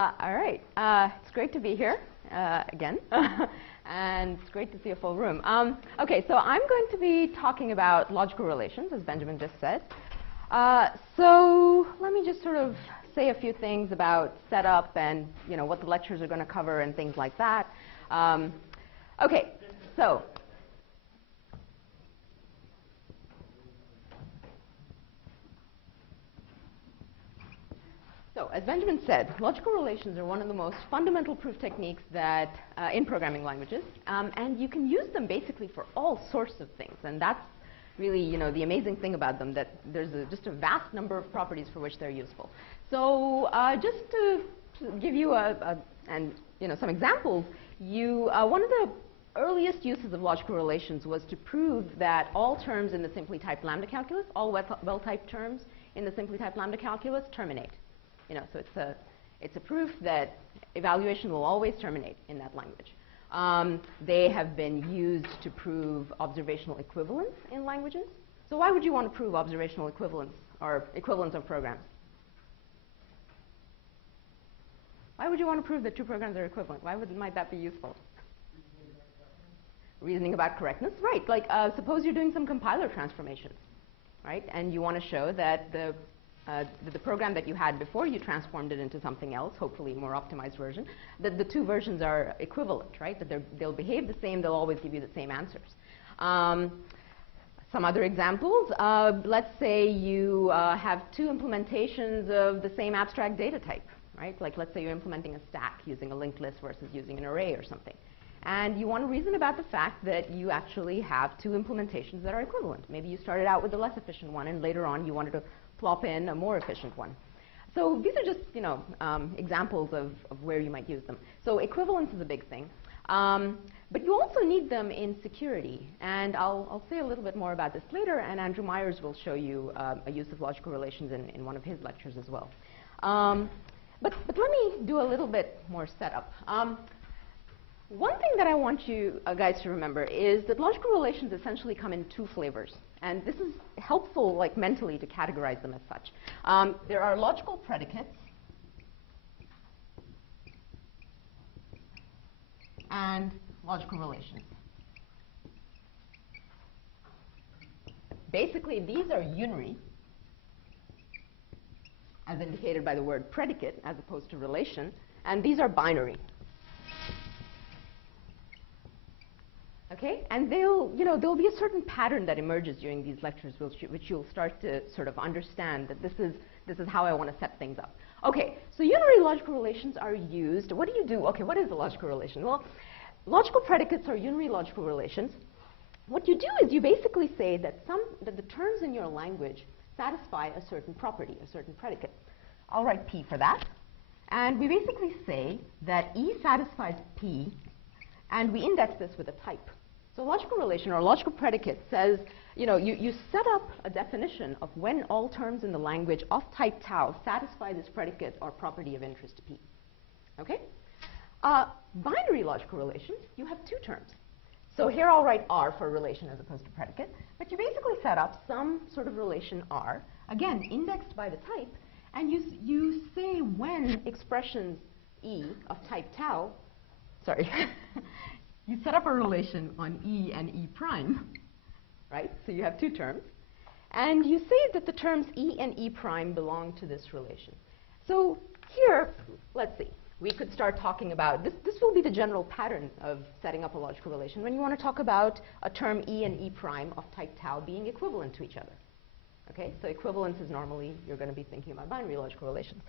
All right. It's great to be here again, and it's great to see a full room. Okay, so I'm going to be talking about logical relations, as Benjamin just said. So let me just sort of say a few things about setup and what the lectures are going to cover and things like that. Okay, so. So, as Benjamin said, logical relations are one of the most fundamental proof techniques that in programming languages, and you can use them basically for all sorts of things. And that's really, the amazing thing about them, that there's just a vast number of properties for which they're useful. So, just to give you some examples, one of the earliest uses of logical relations was to prove that all terms in the simply typed lambda calculus, all well-typed terms in the simply typed lambda calculus, terminate. So it's a proof that evaluation will always terminate in that language. They have been used to prove observational equivalence in languages. So why would you want to prove observational equivalence or equivalence of programs? Why would you want to prove that two programs are equivalent? Might that be useful? Reasoning about correctness, right? Like suppose you're doing some compiler transformations, right? And you want to show that the program that you had before you transformed it into something else, hopefully a more optimized version, that the two versions are equivalent, right? That they'll behave the same, they'll always give you the same answers. Some other examples, let's say you have two implementations of the same abstract data type, right? Like let's say you're implementing a stack using a linked list versus using an array or something. And you want to reason about the fact that you actually have two implementations that are equivalent. Maybe you started out with the less efficient one, and later on you wanted to plop in a more efficient one. So these are just examples of where you might use them. So equivalence is a big thing. But you also need them in security. And I'll say a little bit more about this later, and Andrew Myers will show you a use of logical relations in one of his lectures as well. But let me do a little bit more setup. One thing that I want you guys to remember is that logical relations essentially come in two flavors. And this is helpful, like mentally, to categorize them as such. There are logical predicates and logical relations. Basically, these are unary, as indicated by the word predicate, as opposed to relation, and these are binary. Okay, and there'll be a certain pattern that emerges during these lectures, which you'll start to sort of understand that this is how I want to set things up. Okay, so unary logical relations are used. What do you do? Okay, what is a logical relation? Well, logical predicates are unary logical relations. What you do is you basically say that the terms in your language satisfy a certain property, a certain predicate. I'll write P for that, and we basically say that E satisfies P, and we index this with a type. So a logical relation or a logical predicate says, you set up a definition of when all terms in the language of type tau satisfy this predicate or property of interest to P. Okay? Binary logical relations, you have two terms. So here I'll write R for relation as opposed to predicate, but you basically set up some sort of relation R, again, indexed by the type, and you say when expressions E of type tau, sorry, you set up a relation on E and E prime, right? So you have two terms. And you say that the terms E and E prime belong to this relation. So here, let's see. We could start talking about, this will be the general pattern of setting up a logical relation when you want to talk about a term E and E prime of type tau being equivalent to each other. Okay, so equivalence is normally, you're going to be thinking about binary logical relations.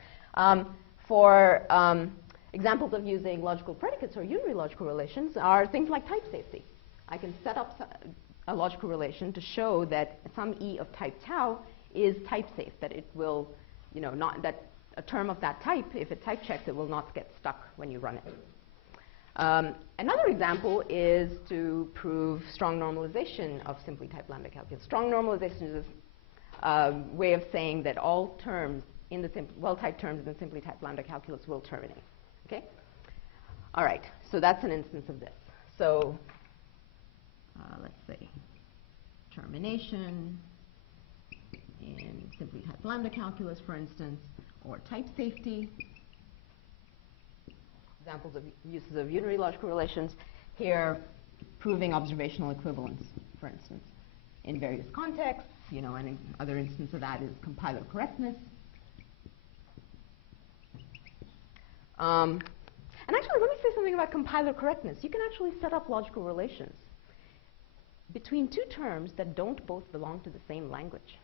Examples of using logical predicates or unary logical relations are things like type safety. I can set up a logical relation to show that some E of type tau is type safe, that it will, that a term of that type, if it type checks, it will not get stuck when you run it. Another example is to prove strong normalization of simply typed lambda calculus. Strong normalization is a way of saying that all terms in the well-typed terms in the simply typed lambda calculus will terminate. Okay? All right, so that's an instance of this. So let's say termination in simply typed lambda calculus, for instance, or type safety. examples of uses of unary logical relations. Here, proving observational equivalence, for instance, in various contexts. And another instance of that is compiler correctness. And actually, let me say something about compiler correctness. You can actually set up logical relations between two terms that don't both belong to the same language.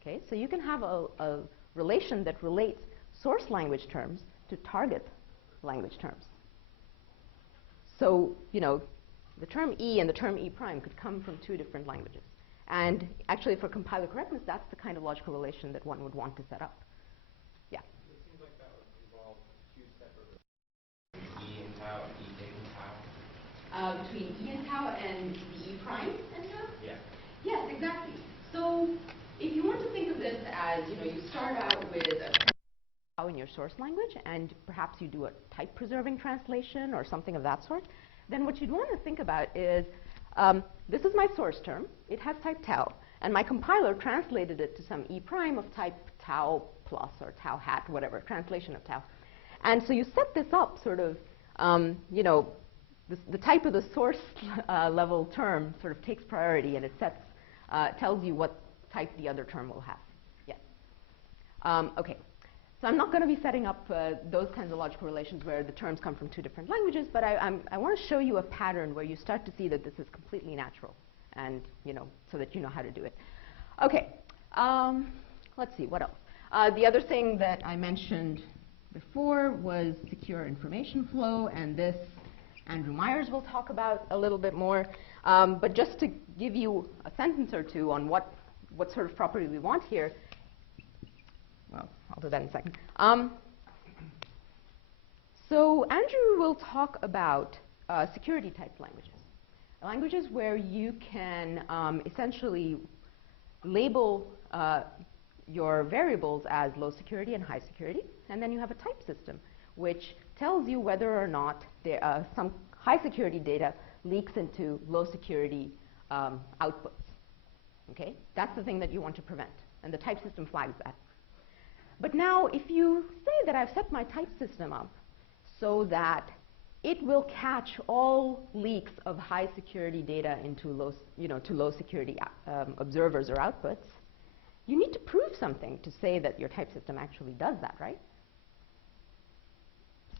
Okay, so you can have a relation that relates source language terms to target language terms. So, the term E and the term E prime could come from two different languages. And actually, for compiler correctness, that's the kind of logical relation that one would want to set up. Yeah? It seems like that would involve two separate relations, E and tau and E big and tau. Between E and tau and the E prime and tau? Yeah. Yes, exactly. So if you want to think of this as, you start out with a tau in your source language, and perhaps you do a type preserving translation or something of that sort, then what you'd want to think about is, this is my source term. It has type tau, and my compiler translated it to some E prime of type tau plus or tau hat, whatever, translation of tau. And so you set this up sort of, the type of the source level term sort of takes priority, and it tells you what type the other term will have. Yes. Okay. So I'm not going to be setting up those kinds of logical relations where the terms come from two different languages, but I want to show you a pattern where you start to see that this is completely natural, and so that you know how to do it. Okay. Let's see, what else? The other thing that I mentioned before was secure information flow, and this Andrew Myers will talk about a little bit more. But just to give you a sentence or two on what sort of property we want here, well, I'll do that in a second. So Andrew will talk about security type languages where you can essentially label your variables as low security and high security, and then you have a type system which tells you whether or not some high security data leaks into low security outputs. Okay, that's the thing that you want to prevent, and the type system flags that. But now, if you say that I've set my type system up so that it will catch all leaks of high security data into low security observers or outputs, you need to prove something to say that your type system actually does that, right?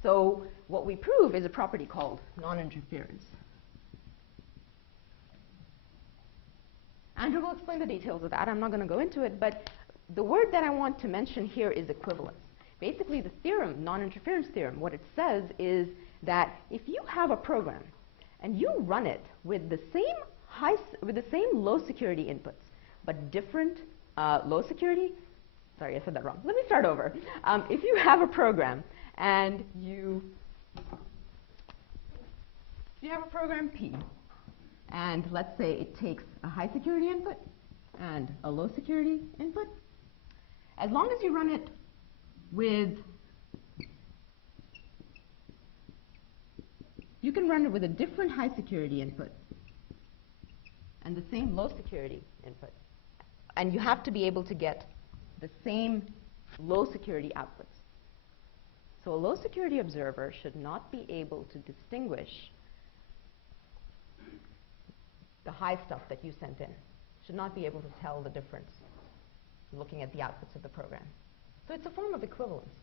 So what we prove is a property called non-interference. Andrew will explain the details of that. I'm not going to go into it, but the word that I want to mention here is equivalence. Basically, the theorem, non-interference theorem, what it says is that if you have a program and you run it with the same low security inputs, but different low security, sorry, I said that wrong. Let me start over. If you have a program and you have a program P, and let's say it takes a high security input and a low security input, as long as you run it with, you can run it with a different high security input and the same low security input, and you have to be able to get the same low security outputs. So a low security observer should not be able to distinguish the high stuff that you sent in, should not be able to tell the difference looking at the outputs of the program. So it's a form of equivalence.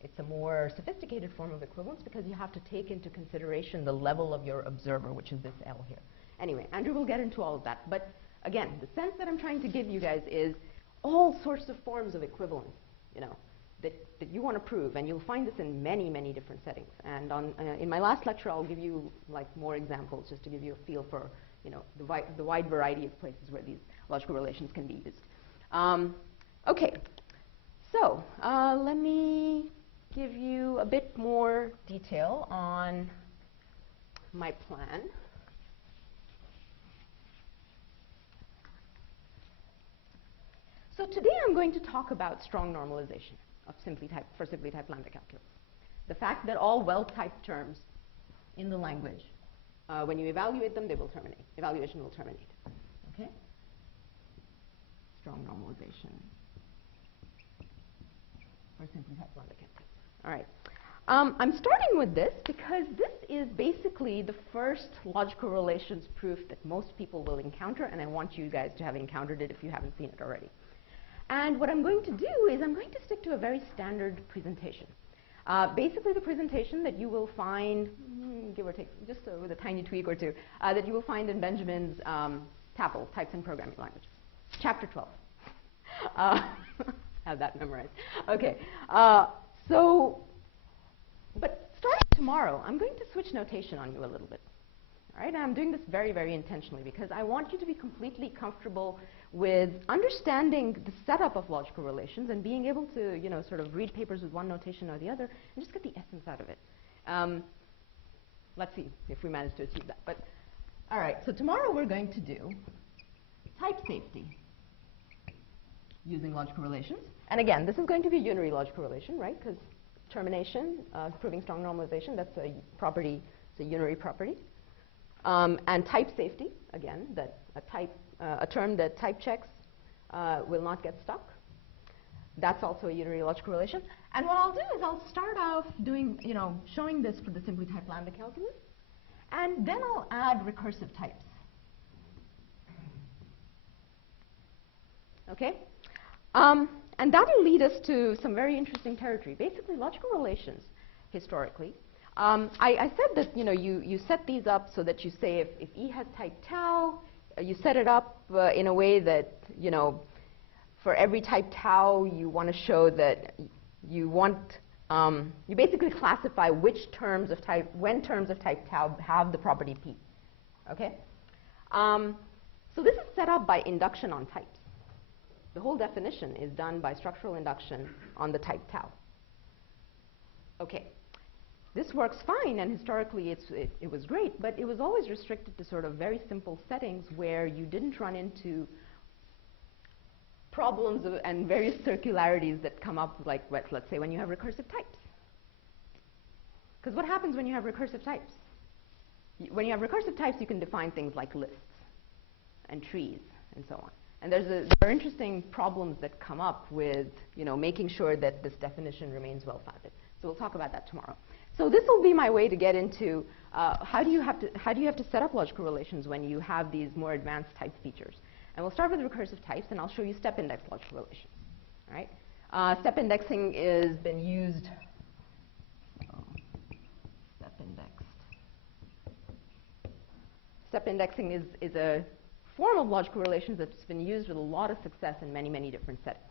It's a more sophisticated form of equivalence because you have to take into consideration the level of your observer, which is this L here. Anyway, Andrew will get into all of that. But again, the sense that I'm trying to give you guys is all sorts of forms of equivalence, that you want to prove, and you'll find this in many, many different settings. And in my last lecture, I'll give you more examples just to give you a feel for the wide variety of places where these logical relations can be used. Okay, so let me give you a bit more detail on my plan. So today I'm going to talk about strong normalization of simply typed lambda calculus. The fact that all well-typed terms in the language, when you evaluate them, they will terminate. Evaluation will terminate. Okay? Strong normalization for simply typed lambda calculus. All right. I'm starting with this because this is basically the first logical relations proof that most people will encounter, and I want you guys to have encountered it if you haven't seen it already. And what I'm going to do is I'm going to stick to a very standard presentation. Basically the presentation that you will find, give or take, just with a tiny tweak or two, that you will find in Benjamin's TAPL, Types in Programming Languages, Chapter 12. Have that memorized. Okay, but starting tomorrow, I'm going to switch notation on you a little bit. All right, and I'm doing this very, very intentionally because I want you to be completely comfortable with understanding the setup of logical relations and being able to, you know, sort of read papers with one notation or the other and just get the essence out of it. Let's see if we manage to achieve that. But all right, so tomorrow we're going to do type safety using logical relations. And again, this is going to be a unary logical relation, right? Because termination, proving strong normalization, that's a property, it's a unary property. And type safety, again, that a term that type checks will not get stuck. That's also a unary logical relation. And what I'll do is I'll start off doing, you know, showing this for the simply typed lambda calculus, and then I'll add recursive types. Okay? And that'll lead us to some very interesting territory. Basically, logical relations, historically. I said that, you know, you set these up so that you say if E has type tau, you set it up in a way that, you know, for every type tau, you want to show that you want, you basically classify which terms of type, when terms of type tau have the property P. Okay? So this is set up by induction on types. The whole definition is done by structural induction on the type tau. Okay. This works fine, and historically it was great, but it was always restricted to sort of very simple settings where you didn't run into problems and various circularities that come up, like, let's say, when you have recursive types. Because what happens when you have recursive types? When you have recursive types, you can define things like lists and trees and so on. And there are interesting problems that come up with, you know, making sure that this definition remains well-founded. So we'll talk about that tomorrow. So this will be my way to get into how do you have to set up logical relations when you have these more advanced type features. And we'll start with recursive types, and I'll show you step index logical relations. All right? Step indexing has been used. Step indexed. Step indexing is a form of logical relations that's been used with a lot of success in many, many different settings.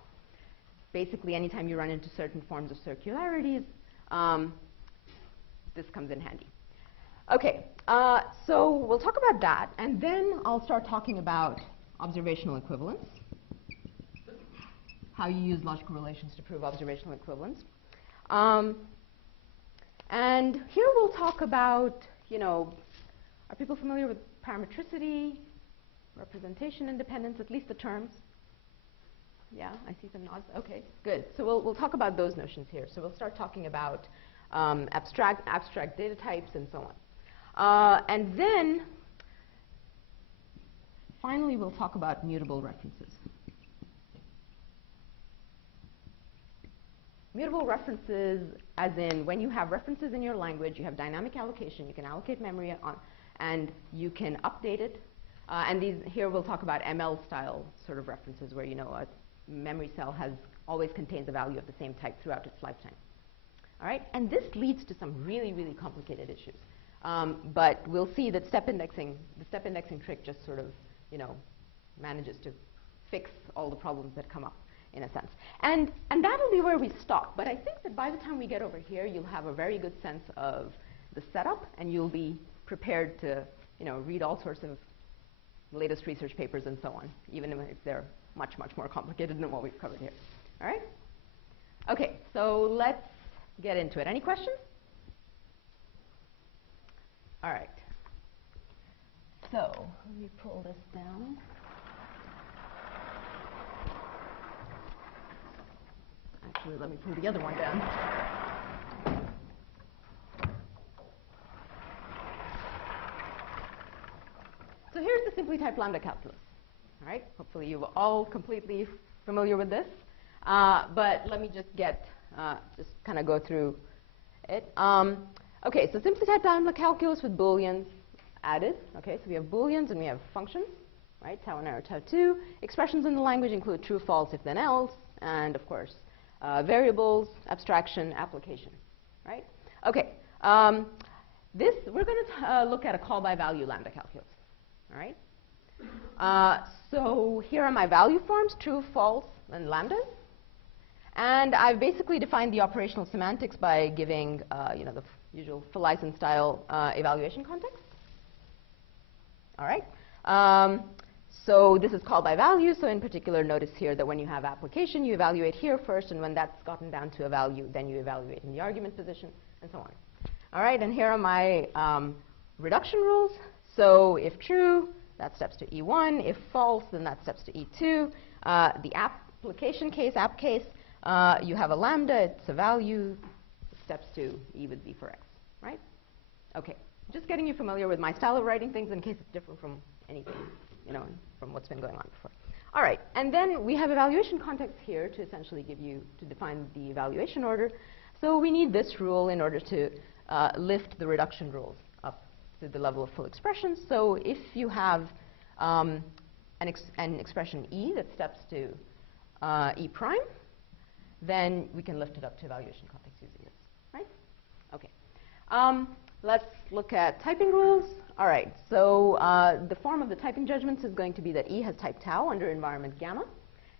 Basically, anytime you run into certain forms of circularities, this comes in handy. Okay, so we'll talk about that, and then I'll start talking about observational equivalence, how you use logical relations to prove observational equivalence. And here we'll talk about, you know, are people familiar with parametricity, representation independence, at least the terms? Yeah, I see some nods. Okay, good. So we'll talk about those notions here. So we'll start talking about abstract data types and so on. And then, finally, we'll talk about mutable references. Mutable references, as in when you have references in your language, you have dynamic allocation, you can allocate memory on, and you can update it. And these here we'll talk about ML-style sort of references where, you know, a memory cell always contains a value of the same type throughout its lifetime. All right? And this leads to some really, really complicated issues. But we'll see that the step indexing trick just sort of, you know, manages to fix all the problems that come up, in a sense. And that'll be where we stop. But I think that by the time we get over here, you'll have a very good sense of the setup, and you'll be prepared to, you know, read all sorts of latest research papers and so on, even if they're much, much more complicated than what we've covered here. All right? Okay, so let's get into it. Any questions? All right. So let me pull this down. Actually, let me pull the other one down. So here's the simply typed lambda calculus. All right? Hopefully you're all completely familiar with this. But let me just kind of go through Okay, so simply type Dirichlet calculus with booleans added. Okay, so we have booleans and we have functions, right? Tau 1 or tau 2. Expressions in the language include true, false, if then else, and of course variables, abstraction, application, right? Okay, we're going to look at a call by value lambda calculus, all right? So here are my value forms, true, false, and lambdas. And I've basically defined the operational semantics by giving the usual Felizen style evaluation context. All right. So this is called by value. So in particular, notice here that when you have application, you evaluate here first, and when that's gotten down to a value, then you evaluate in the argument position, and so on. All right, and here are my reduction rules. So if true, that steps to E1. If false, then that steps to E2. The application case, app case, you have a lambda, it's a value, steps to E with B for X, right? Okay, just getting you familiar with my style of writing things in case it's different from anything, from what's been going on before. All right, and then we have evaluation context here to essentially to define the evaluation order. So we need this rule in order to lift the reduction rules up to the level of full expression. So if you have an expression E that steps to E prime, then we can lift it up to evaluation context using this, right? Okay. Let's look at typing rules. All right, so the form of the typing judgments is going to be that E has type tau under environment gamma.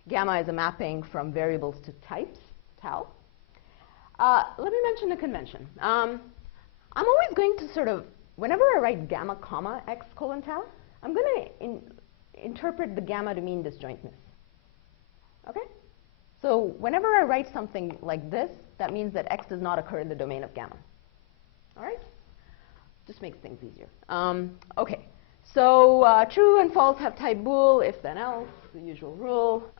Gamma is a mapping from variables to types, tau. Let me mention a convention. I'm always going to sort of, whenever I write gamma comma x colon tau, I'm going to interpret the gamma to mean disjointness. Okay? So whenever I write something like this, that means that x does not occur in the domain of gamma. All right? Just makes things easier. Okay. So true and false have type bool, if then else, the usual rule.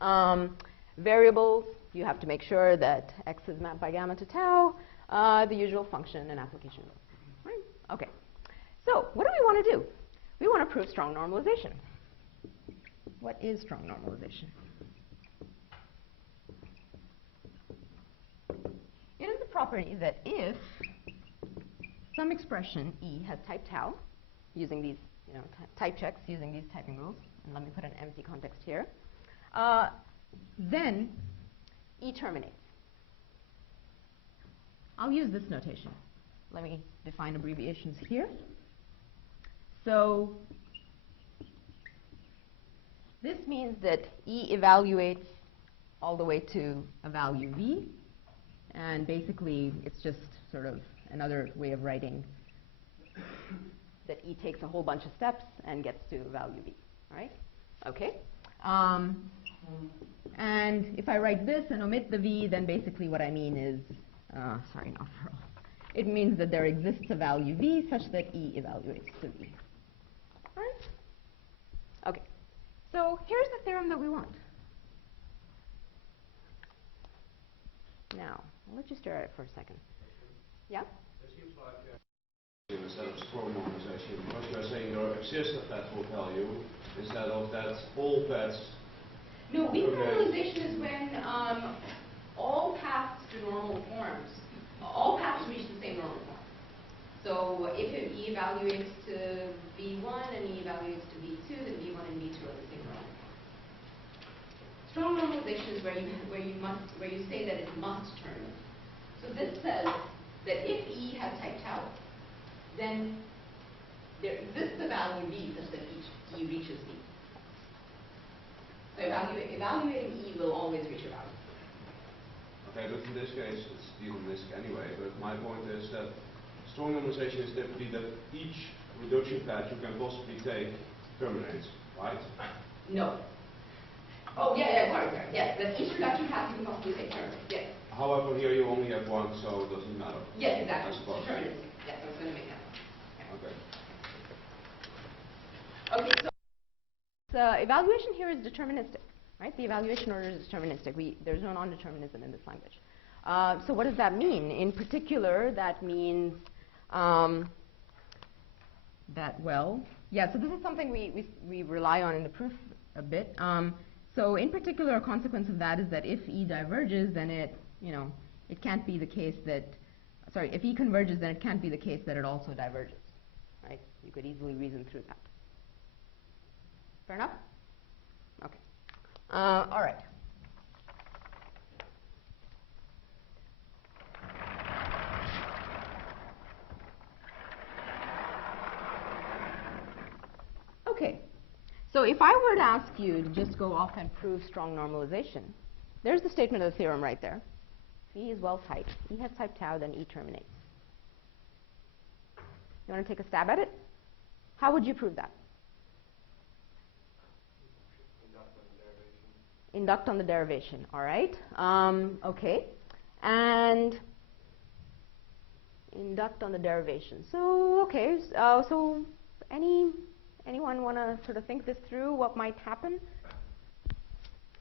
Variables, you have to make sure that x is mapped by gamma to tau, the usual function and application rule. Right? Okay. So what do we want to do? We want to prove strong normalization. What is strong normalization? It is the property that if some expression E has type tau, using these type checks, using these typing rules, and let me put an empty context here, then E terminates. I'll use this notation. Let me define abbreviations here. So this means that E evaluates all the way to a value V, and basically it's just sort of another way of writing that E takes a whole bunch of steps and gets to value V, all right? Okay. And if I write this and omit the V, then basically what I mean is, sorry, not for all. It means that there exists a value V such that E evaluates to V. All right? Okay. So here's the theorem that we want. Now, I'll let you stare at it for a second. Yeah? It seems like instead of strong normalization, because you are saying there exists a pathful value instead of that all paths. No, weak normalization is when all paths to normal forms, all paths reach the same normal form. So if E evaluates to V1 and E evaluates to V2, then V1 and V2 are the same normal form. Strong normalization is where you say that it must terminate. So this says that if E has type tau, then there exists a value V such that E reaches V. So evaluating E will always reach a value. Okay, but in this case, it's deterministic anyway. But my point is that strong normalization is typically that each reduction path you can possibly take terminates, right? No. Oh, yeah, sorry. Yes, that each reduction path you can possibly take terminates, yes. However, here you only have one, so it doesn't matter. Yes, exactly. Deterministic. Yes, I was going to make that one. Okay. Okay, so evaluation here is deterministic, right? The evaluation order is deterministic. There's no non-determinism in this language. So what does that mean? In particular, that means that, well, yeah, so this is something we rely on in the proof a bit. So in particular, a consequence of that is that if E diverges, then it can't be the case that sorry, if E converges, then it can't be the case that it also diverges, right? You could easily reason through that. Fair enough? Okay. All right. Okay. So if I were to ask you to just go off and prove strong normalization, there's the statement of the theorem right there. If E is well typed, E has type tau, then E terminates. You want to take a stab at it? How would you prove that? Induct on the derivation, all right. Okay. And induct on the derivation. So, okay, so anyone want to sort of think this through, what might happen?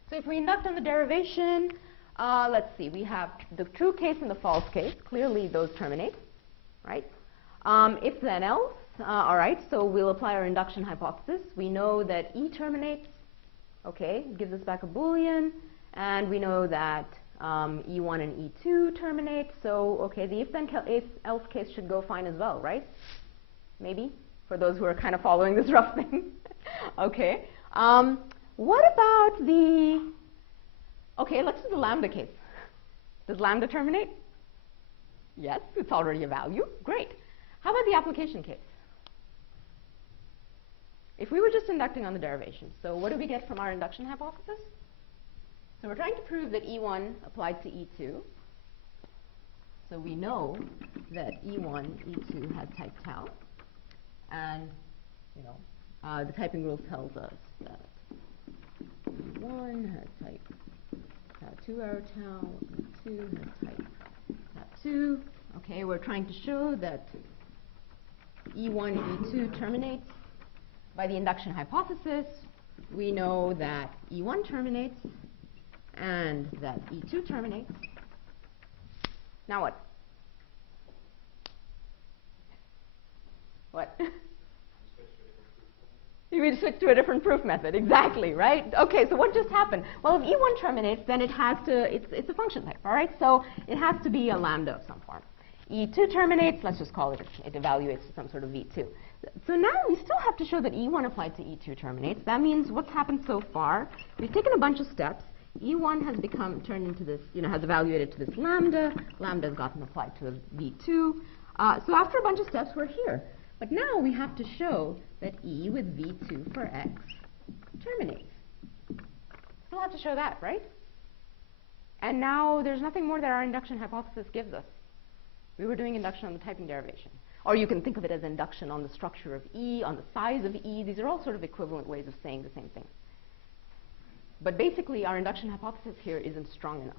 So if we induct on the derivation, let's see, we have the true case and the false case. Clearly, those terminate, right? If then else, all right, so we'll apply our induction hypothesis. We know that E terminates, okay, gives us back a Boolean, and we know that E1 and E2 terminate, so, okay, the if then else case should go fine as well, right? Maybe, for those who are kind of following this rough thing. Okay. What about the, okay, let's do the lambda case. Does lambda terminate? Yes, it's already a value. Great. How about the application case? If we were just inducting on the derivation, so what do we get from our induction hypothesis? So we're trying to prove that E1 applied to E2. So we know that E1, E2 has type tau. And, you know, the typing rule tells us that E1 has type tau2 arrow tau, E2 has type tau2. Okay, we're trying to show that E1 and E2 terminates. By the induction hypothesis, we know that E1 terminates and that E2 terminates. Now what? What? You switch to a different proof method, exactly, right? Okay, so what just happened? Well, if E1 terminates, then it has to, it's a function type, all right? So it has to be a lambda of some form. E2 terminates, let's just call it, it evaluates to some sort of V2. So now we still have to show that E1 applied to E2 terminates. That means what's happened so far, we've taken a bunch of steps. E1 has become turned into this, you know, has evaluated to this lambda. Lambda has gotten applied to a V2. So after a bunch of steps, we're here. But now we have to show that E with V2 for X terminates. Still have to show that, right? And now there's nothing more that our induction hypothesis gives us. We were doing induction on the typing derivation. Or you can think of it as induction on the structure of E, on the size of E. These are all sort of equivalent ways of saying the same thing. But basically, our induction hypothesis here isn't strong enough.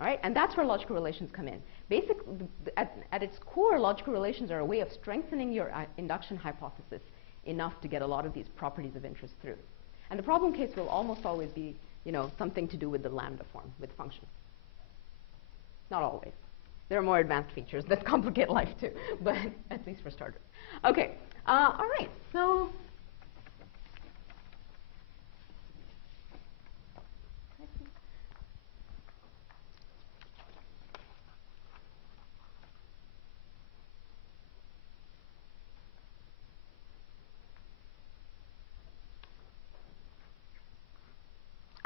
All right? And that's where logical relations come in. Basically, at its core, logical relations are a way of strengthening your induction hypothesis enough to get a lot of these properties of interest through. And the problem case will almost always be, you know, something to do with the lambda form, with functions. Not always. There are more advanced features that complicate life too, but at least for starters. Okay, all right, so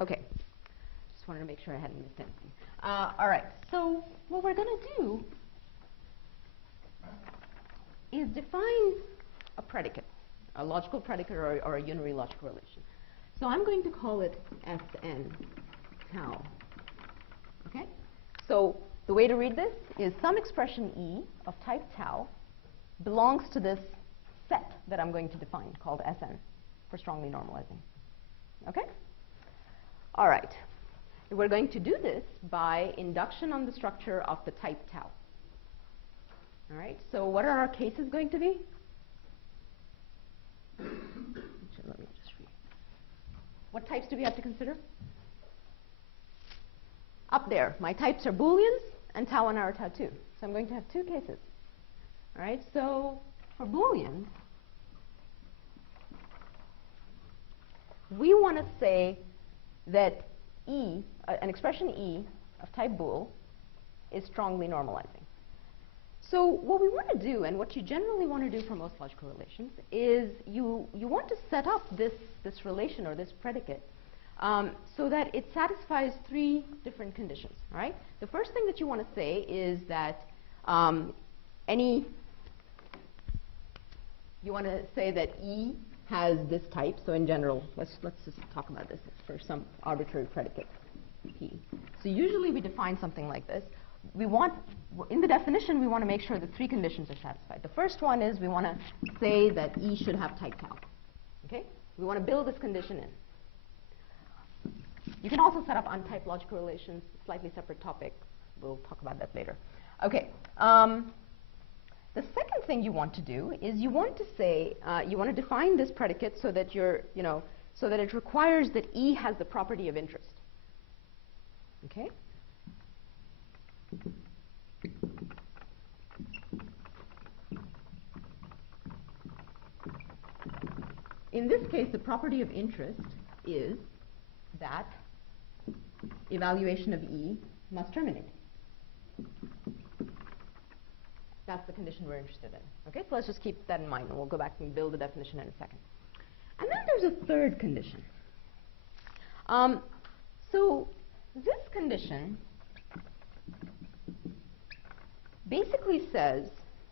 okay, just wanted to make sure I hadn't missed anything. All right, so what we're going to do is define a predicate, a logical predicate or a unary logical relation. So I'm going to call it Sn tau. Okay? So the way to read this is some expression E of type tau belongs to this set that I'm going to define called Sn for strongly normalizing. Okay? All right. We're going to do this by induction on the structure of the type tau. All right, so what are our cases going to be? Let me just read. What types do we have to consider? Up there, my types are Booleans and tau1 are tau2. So I'm going to have two cases. All right, so for Booleans, we want to say that E, an expression E of type bool, is strongly normalizing. So what we want to do, and what you generally want to do for most logical relations, is you want to set up this relation or this predicate so that it satisfies three different conditions. All right? The first thing that you want to say is that you want to say that E has this type. So in general, let's just talk about this for some arbitrary predicate P. So usually we define something like this. We want, in the definition, we want to make sure that three conditions are satisfied. The first one is we want to say that E should have type tau. Okay? We want to build this condition in. You can also set up untyped logical relations, slightly separate topic. We'll talk about that later. Okay. The second thing you want to do is you want to say, you want to define this predicate so that so that it requires that E has the property of interest. Okay? In this case, the property of interest is that evaluation of E must terminate. That's the condition we're interested in. Okay, so let's just keep that in mind, and we'll go back and build the definition in a second. And then there's a third condition. So this condition basically says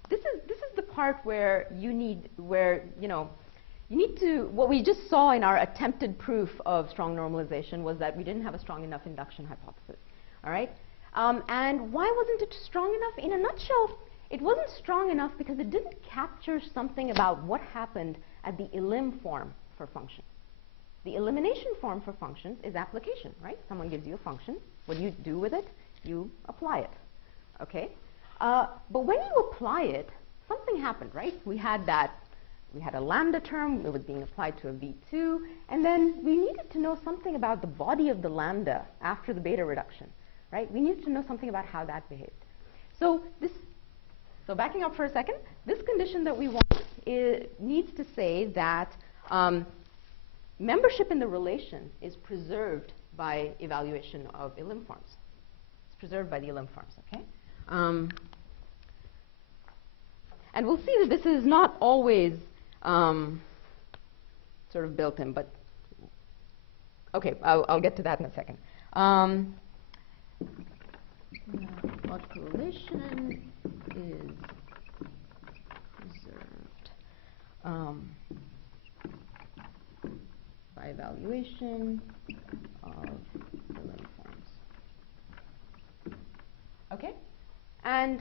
this is the part where you need to, what we just saw in our attempted proof of strong normalization was that we didn't have a strong enough induction hypothesis. All right, and why wasn't it strong enough? In a nutshell, it wasn't strong enough because it didn't capture something about what happened at the elim form for functions. The elimination form for functions is application, right? Someone gives you a function. What do you do with it? You apply it. Okay? But when you apply it, something happened, right? We had a lambda term. It was being applied to a V2. And then we needed to know something about the body of the lambda after the beta reduction, right? We needed to know something about how that behaved. So backing up for a second, this condition that we want needs to say that membership in the relation is preserved by evaluation of elim forms. It's preserved by the elim forms, okay? And we'll see that this is not always sort of built in, but okay, I'll get to that in a second. Logical relation is preserved by evaluation of elim forms. Okay? And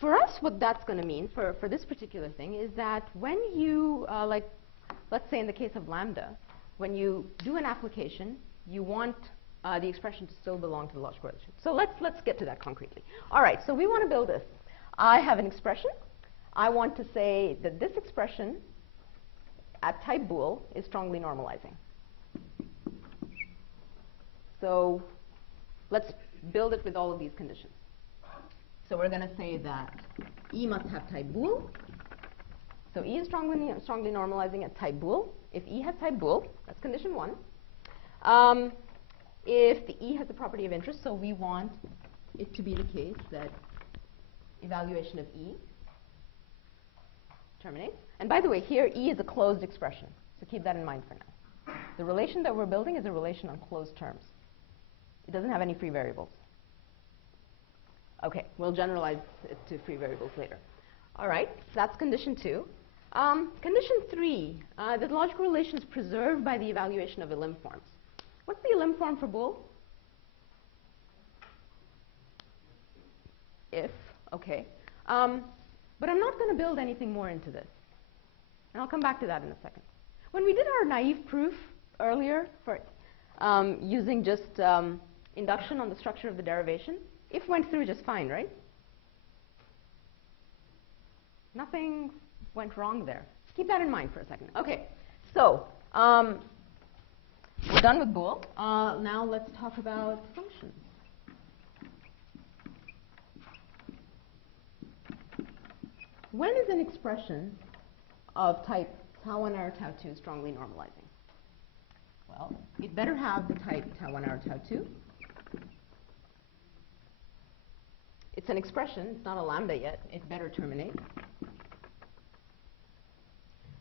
for us, what that's going to mean for this particular thing is that when you, let's say in the case of lambda, when you do an application, you want the expression to still belong to the logical relation. So let's get to that concretely. All right, so we want to build this. I have an expression. I want to say that this expression at type bool is strongly normalizing. So let's build it with all of these conditions. So we're going to say that E must have type bool. So E is strongly normalizing at type bool. If E has type bool, that's condition one. If the E has the property of interest, so we want it to be the case that evaluation of E terminates. And by the way, here E is a closed expression, so keep that in mind for now. The relation that we're building is a relation on closed terms. It doesn't have any free variables. Okay, we'll generalize it to free variables later. All right, so that's condition two. Condition three, the logical relation is preserved by the evaluation of elim forms. What's the elim form for bool? If, okay. But I'm not going to build anything more into this. And I'll come back to that in a second. When we did our naive proof earlier for using just induction on the structure of the derivation, if went through just fine, right? Nothing went wrong there. Keep that in mind for a second. Okay, so we're done with bool. Now let's talk about functions. When is an expression of type tau1 or tau2 strongly normalizing? Well, it better have the type tau1 or tau2. It's an expression. It's not a lambda yet. It better terminate.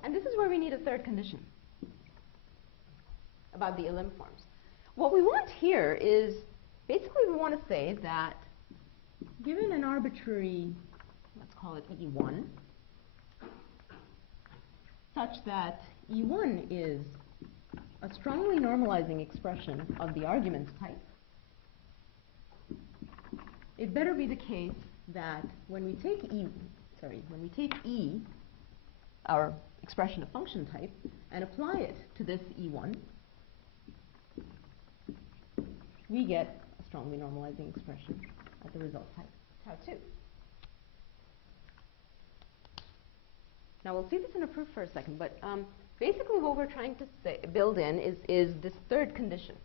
And this is where we need a third condition about the elim forms. What we want here is, basically we want to say that given an arbitrary, let's call it E1, such that E1 is a strongly normalizing expression of the arguments type, it better be the case that when we take E, our expression of function type, and apply it to this E1, we get a strongly normalizing expression at the result type, tau2. Now we'll see this in a proof for a second, but basically what we're trying to build in is this third condition.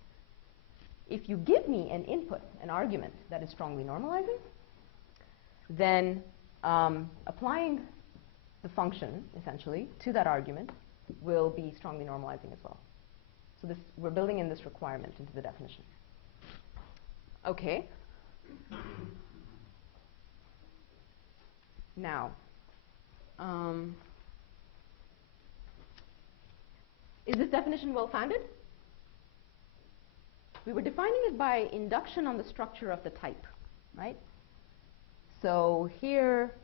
If you give me an input, an argument that is strongly normalizing, then applying the function, essentially, to that argument will be strongly normalizing as well. So this, we're building in this requirement into the definition. Okay. Now, is this definition well-founded? We were defining it by induction on the structure of the type, right? So here,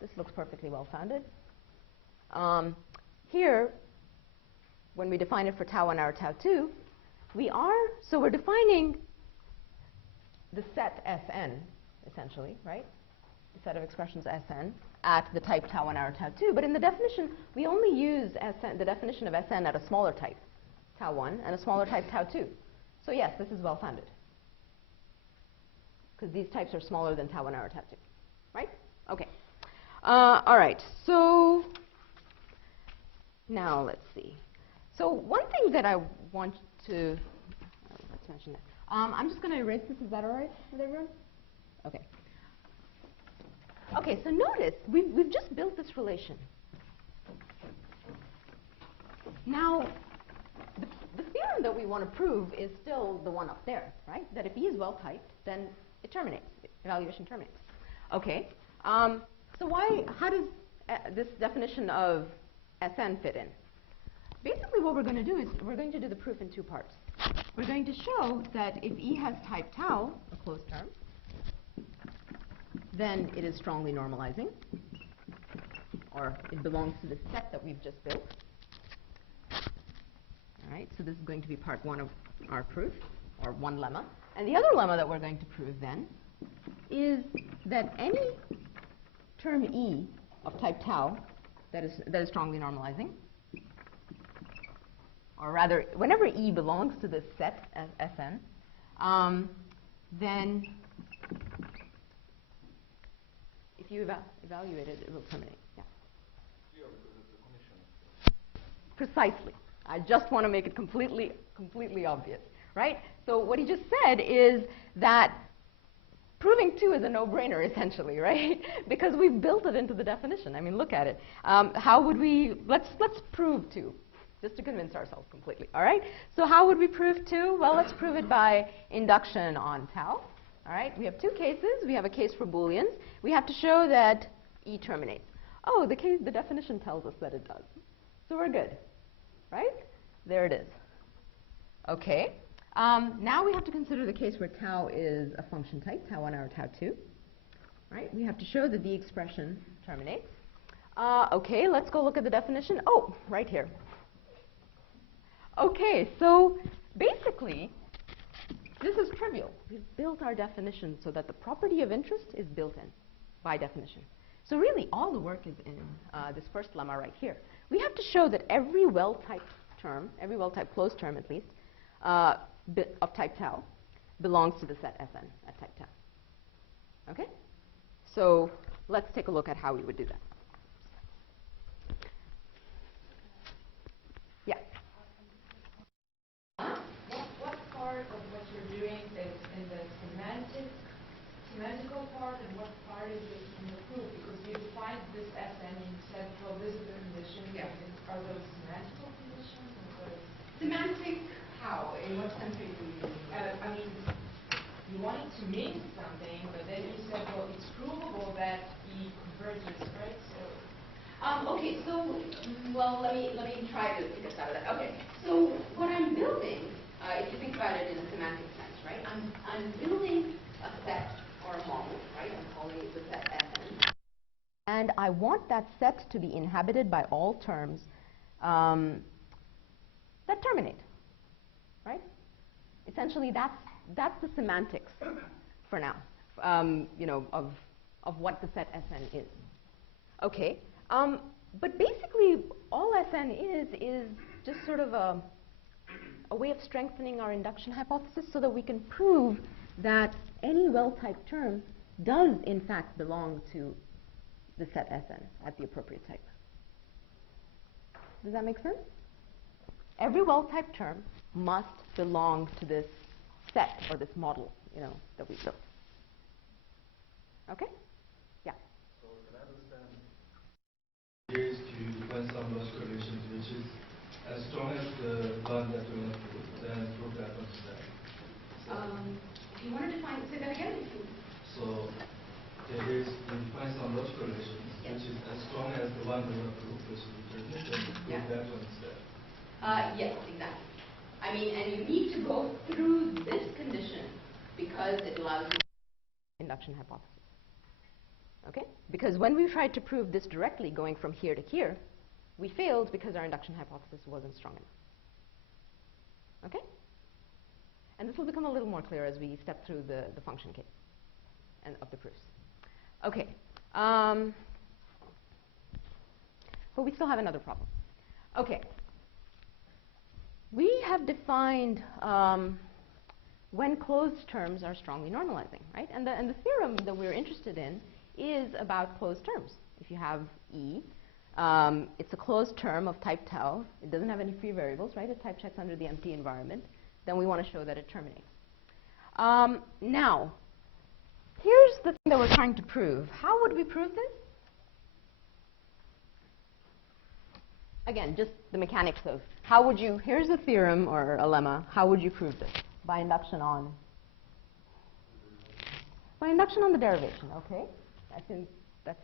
this looks perfectly well-founded. Here, when we define it for tau1 or tau2, we're defining the set Sn, essentially, right? The set of expressions Sn at the type tau1 or tau2. But in the definition, we only use Sn, the definition of Sn at a smaller type, tau1, and a smaller type tau2. So yes, this is well-founded, because these types are smaller than tau1 or tau2, right? Okay. All right. So now let's see. So one thing that I want to let's mention that. I'm just going to erase this. Is that all right with everyone? Okay. Okay. So notice we've just built this relation. Now, the theorem that we want to prove is still the one up there, right? That if E is well typed, then it terminates. Evaluation terminates. Okay. So how does this definition of Sn fit in? Basically, what we're going to do is we're going to do the proof in two parts. We're going to show that if E has type tau, a closed term, then it is strongly normalizing, or it belongs to the set that we've just built. All right, so this is going to be part one of our proof, or one lemma. And the other lemma that we're going to prove then is that any term E of type tau that is strongly normalizing, or rather, whenever E belongs to this set Sn, then if you evaluate it, it will terminate. Yeah. Yeah, because it's a condition. Precisely. I just want to make it completely obvious, right? So what he just said is that proving 2 is a no-brainer, essentially, right? Because we've built it into the definition. I mean, look at it. How would we, let's prove 2, just to convince ourselves completely, all right? So how would we prove 2? Well, let's prove it by induction on tau, all right? We have two cases. We have a case for Booleans. We have to show that E terminates. Oh, the definition tells us that it does. So we're good, right? There it is. Okay. Now we have to consider the case where tau is a function type, tau1 or tau2. Right? We have to show that the expression terminates. Okay, let's go look at the definition. Oh, right here. Okay, so basically, this is trivial. We've built our definition so that the property of interest is built in by definition. So really, all the work is in this first lemma right here. We have to show that every well-typed term, every well-typed closed term at least, of type tau belongs to the set Sn at type tau. Okay? So let's take a look at how we would do that. Yeah? What part of what you're doing is in the semantical part, and what part is it in the proof? Because you defined this Sn, you said, well, this is the condition. Yeah. Are those semantical conditions? Or what is Semantic how? In what sense are you using? I mean, you wanted to mean something, but then you said, well, emerges, right? So Okay, so, well, let me try to get out of that. Okay, so what I'm building, if you think about it in a semantic sense, right? I'm building a set or a model, right? I'm calling it the set Fn. And I want that set to be inhabited by all terms that terminate, right? Essentially, that's the semantics for now, you know, of what the set Sn is. Okay, but basically, all Sn is just sort of a way of strengthening our induction hypothesis so that we can prove that any well-typed term does, in fact, belong to the set Sn at the appropriate type. Does that make sense? Every well-typed term must belong to this set or this model, you know, that we built. Okay? Yeah. So can I understand? Here is to define some logical relations which is as strong as the one that we want to prove, then prove that one instead. So, if you want to define, say that again. so here is to define some logical relations which is as strong as the one we want to prove, which is determinate, and prove that one instead. Yes, exactly. I mean, and you need to go through this condition because it allows you induction hypothesis. Okay? Because when we tried to prove this directly going from here to here, we failed because our induction hypothesis wasn't strong enough. Okay? And this will become a little more clear as we step through the function case and of the proofs. Okay. But we still have another problem. Okay. We have defined when closed terms are strongly normalizing, right? And the theorem that we're interested in is about closed terms. If you have E, it's a closed term of type tau. It doesn't have any free variables, right? It type checks under the empty environment. Then we want to show that it terminates. Now, here's the thing that we're trying to prove. How would we prove this? Again, just the mechanics of how would you, here's a theorem or a lemma, how would you prove this? By induction on? By induction on the derivation, okay? I think that's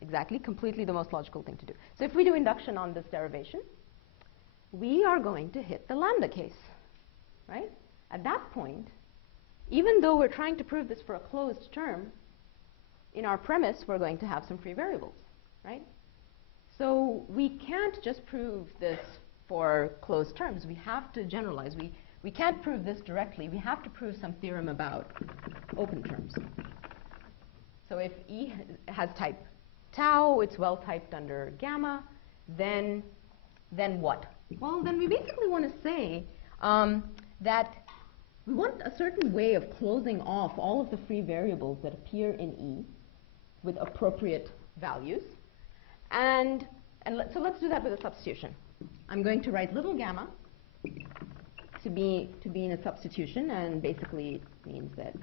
exactly, completely the most logical thing to do. So if we do induction on this derivation, we are going to hit the lambda case, right? At that point, even though we're trying to prove this for a closed term, in our premise, we're going to have some free variables, right? So we can't just prove this for closed terms. We have to generalize. We can't prove this directly. We have to prove some theorem about open terms. So if E has type tau, it's well typed under gamma, then what? Well, then we basically want to say that we want a certain way of closing off all of the free variables that appear in E with appropriate values. So let's do that with a substitution. I'm going to write little gamma to be in a substitution, and basically it means that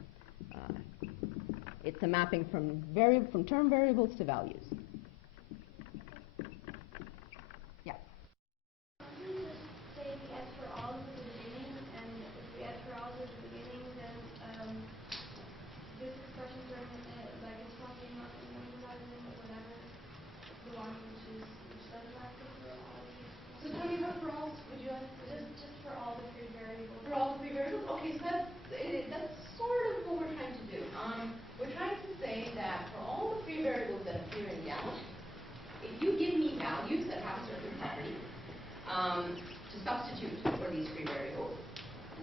it's a mapping from term variables to values. Yeah. Can you just say the S for all is at the beginning, and if the S for all is at the beginning, then this expression term, like it's talking about normalizing or whatever, the one which doesn't have the for all. So tell me what for all would you like? Just for all the free variables. For all the free variables? Okay, so that's sort of what we're trying to do. We're trying to say that for all the free variables that appear in gamma, if you give me values that have a certain property to substitute for these free variables,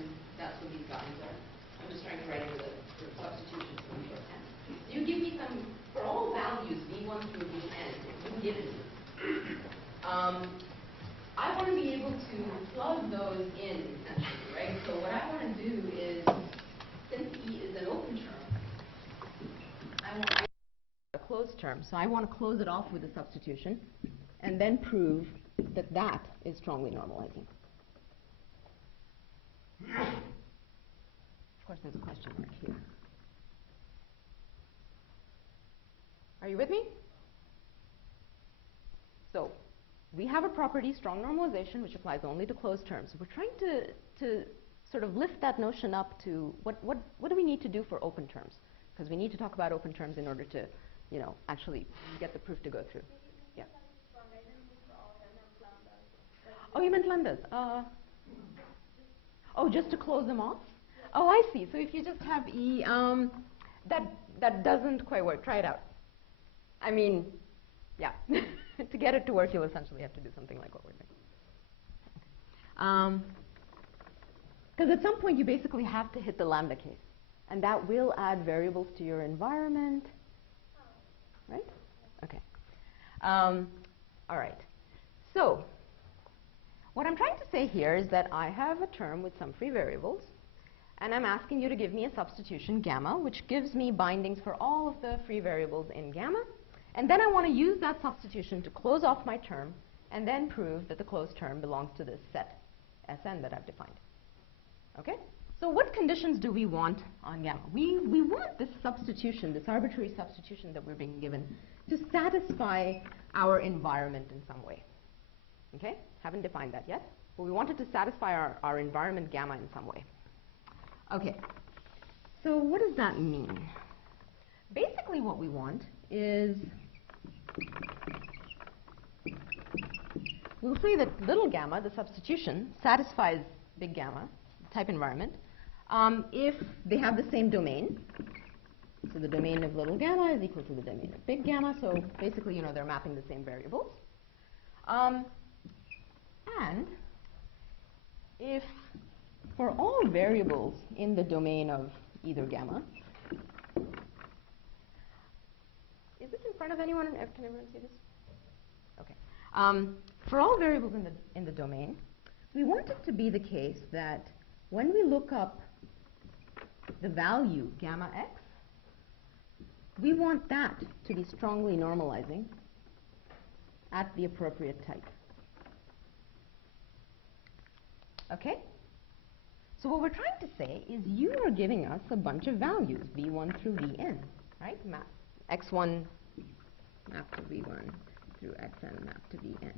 and that's what these values are. I'm just trying to write it with a sort of substitution from shorthand. You give me some, for all values, v1 through vn, you can give it to me. I want to be able to plug those in, essentially, right? So what I want to do is, since E is an open term, I want a closed term. So I want to close it off with a substitution and then prove that that is strongly normalizing. Of course, there's a question mark here. Are you with me? So we have a property, strong normalization, which applies only to closed terms. We're trying to sort of lift that notion up to what do we need to do for open terms? Because we need to talk about open terms in order to you know, actually get the proof to go through. Yeah. Oh, you meant lambdas. Oh, just to close them off? Oh, I see. So if you just have E, that doesn't quite work. Try it out. I mean, yeah. To get it to work, you'll essentially have to do something like what we're doing. Because at some point, you basically have to hit the lambda case. And that will add variables to your environment. Right? Okay. All right. So what I'm trying to say here is that I have a term with some free variables, and I'm asking you to give me a substitution gamma, which gives me bindings for all of the free variables in gamma. And then I want to use that substitution to close off my term and then prove that the closed term belongs to this set Sn that I've defined. Okay? So what conditions do we want on gamma? We want this substitution, this arbitrary substitution that we're being given, to satisfy our environment in some way. Okay? Haven't defined that yet, but we want it to satisfy our environment gamma in some way. Okay. So what does that mean? Basically what we want is, we'll say that little gamma, the substitution, satisfies big gamma, type environment, if they have the same domain. So the domain of little gamma is equal to the domain of big gamma. So basically, you know, they're mapping the same variables. And if for all variables in the domain of either gamma, is this in front of anyone? Can everyone see this? Okay. For all variables in the domain, we want it to be the case that when we look up the value gamma x, we want that to be strongly normalizing at the appropriate type. Okay? So what we're trying to say is you are giving us a bunch of values, v1 through vn, right? Map x1 map to v1 through xn map to vn.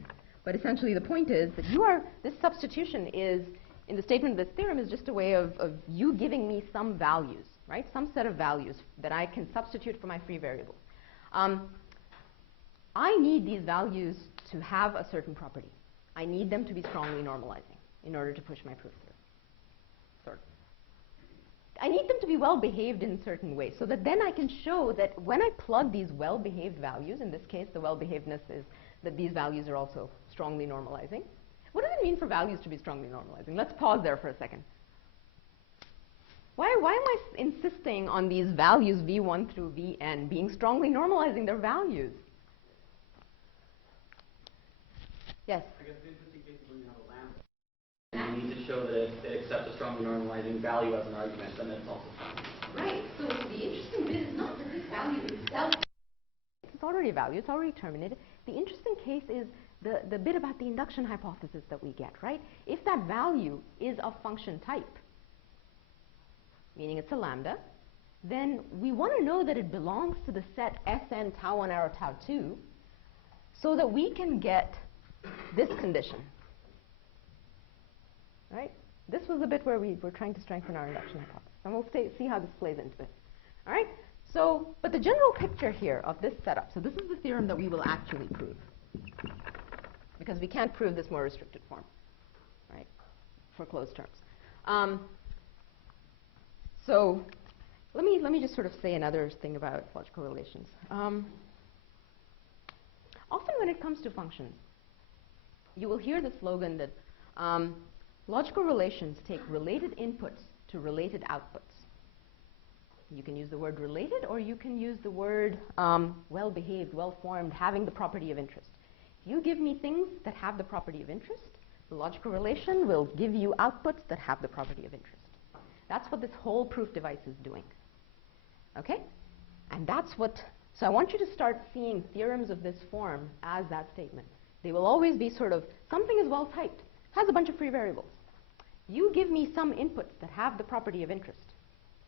But essentially the point is that this substitution is, in the statement of this theorem, is just a way of you giving me some values, right? Some set of values that I can substitute for my free variable. I need these values to have a certain property. I need them to be strongly normalizing in order to push my proof through. Sort of. I need them to be well-behaved in certain ways so that then I can show that when I plug these well-behaved values, in this case the well-behavedness is that these values are also strongly normalizing. What does it mean for values to be strongly normalizing? Let's pause there for a second. Why am I insisting on these values v1 through vn being strongly normalizing their values? Yes? I guess the interesting case is when you have a lambda. And you need to show that it accepts a strongly normalizing value as an argument, then it's also fine. Right. So the interesting bit is not that this value itself. It's already a value. It's already terminated. The interesting case is the bit about the induction hypothesis that we get, right? If that value is of function type, meaning it's a lambda, then we want to know that it belongs to the set Sn tau 1 arrow tau 2 so that we can get this condition, right? This was the bit where we were trying to strengthen our induction hypothesis, and we'll see how this plays into it. All right? So, but the general picture here of this setup, so this is the theorem that we will actually prove, because we can't prove this more restricted form, right, for closed terms. So let me just sort of say another thing about logical relations. Often when it comes to functions, you will hear the slogan that logical relations take related inputs to related outputs. You can use the word related, or you can use the word well-behaved, well-formed, having the property of interest. If you give me things that have the property of interest, the logical relation will give you outputs that have the property of interest. That's what this whole proof device is doing. Okay? And that's what, so I want you to start seeing theorems of this form as that statement. They will always be sort of, something is well typed, has a bunch of free variables. You give me some inputs that have the property of interest.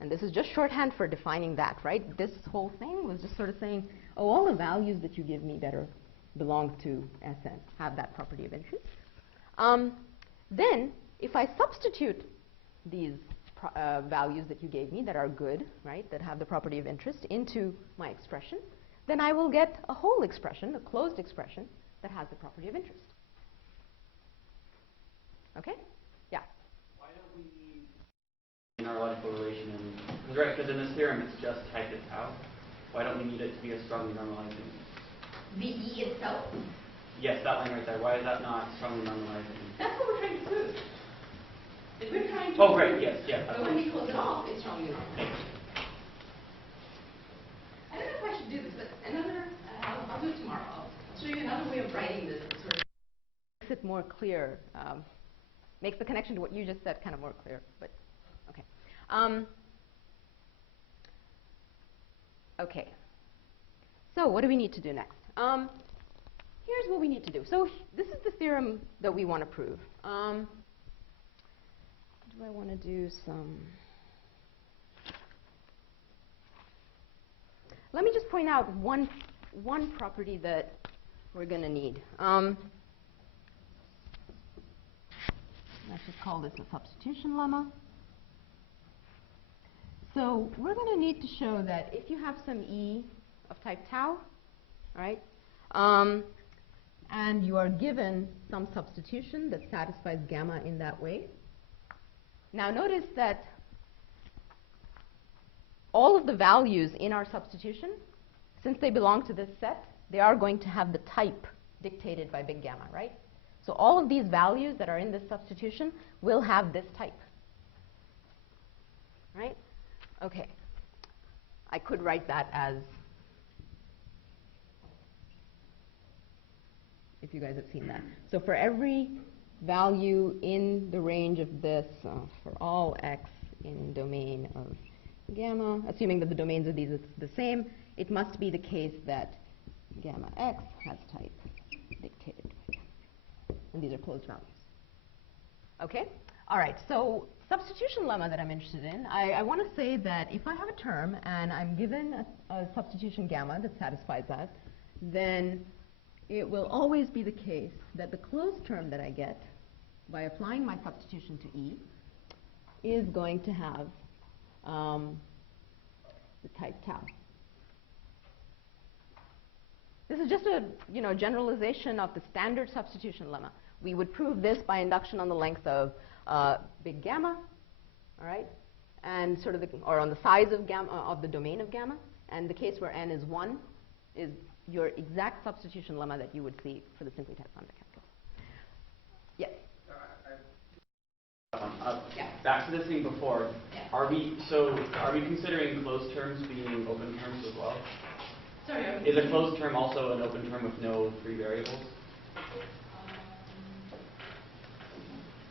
And this is just shorthand for defining that, right? This whole thing was just sort of saying, oh, all the values that you give me that belong to Sn have that property of interest. Then, if I substitute these values that you gave me that are good, right, that have the property of interest into my expression, then I will get a whole expression, a closed expression, that has the property of interest. Okay? Yeah? Why don't we need in our logical relation? Because in this theorem it's just type of tau. Why don't we need it to be a strongly normalizing? The E itself? Yes, that line right there. Why is that not strongly normalizing? That's what we're trying to prove. If we're trying to Oh, great, yes, yes. but when we close it off, it's strongly normalized. I don't know if I should do this, but I'll do it tomorrow. I'll show you another way of writing this that sort of makes it more clear, makes the connection to what you just said kind of more clear. But okay. Okay. So what do we need to do next? Here's what we need to do. So this is the theorem that we want to prove. Do I want to do some? Let me just point out one property that we're going to need. Let's just call this a substitution lemma. So we're going to need to show that if you have some E of type tau, right, and you are given some substitution that satisfies gamma in that way. Now notice that all of the values in our substitution, since they belong to this set, they are going to have the type dictated by big gamma, right? So all of these values that are in this substitution will have this type, right? Okay. I could write that as, if you guys have seen that. So for every value in the range of this, for all x in domain of gamma, assuming that the domains of these are the same, it must be the case that gamma x has type dictated by gamma. And these are closed values. Okay? All right, so substitution lemma that I'm interested in, I want to say that if I have a term and I'm given a substitution gamma that satisfies that, then it will always be the case that the closed term that I get by applying my substitution to E is going to have the type tau. This is just a generalization of the standard substitution lemma. We would prove this by induction on the length of big gamma, all right, and sort of or on the size of gamma of the domain of gamma. And the case where n is 1 is your exact substitution lemma that you would see for the simply typed lambda calculus. Yes. Yeah. Back to the thing before. Yeah. Are we considering closed terms being open terms as well? Sorry. Is a closed term also an open term with no free variables?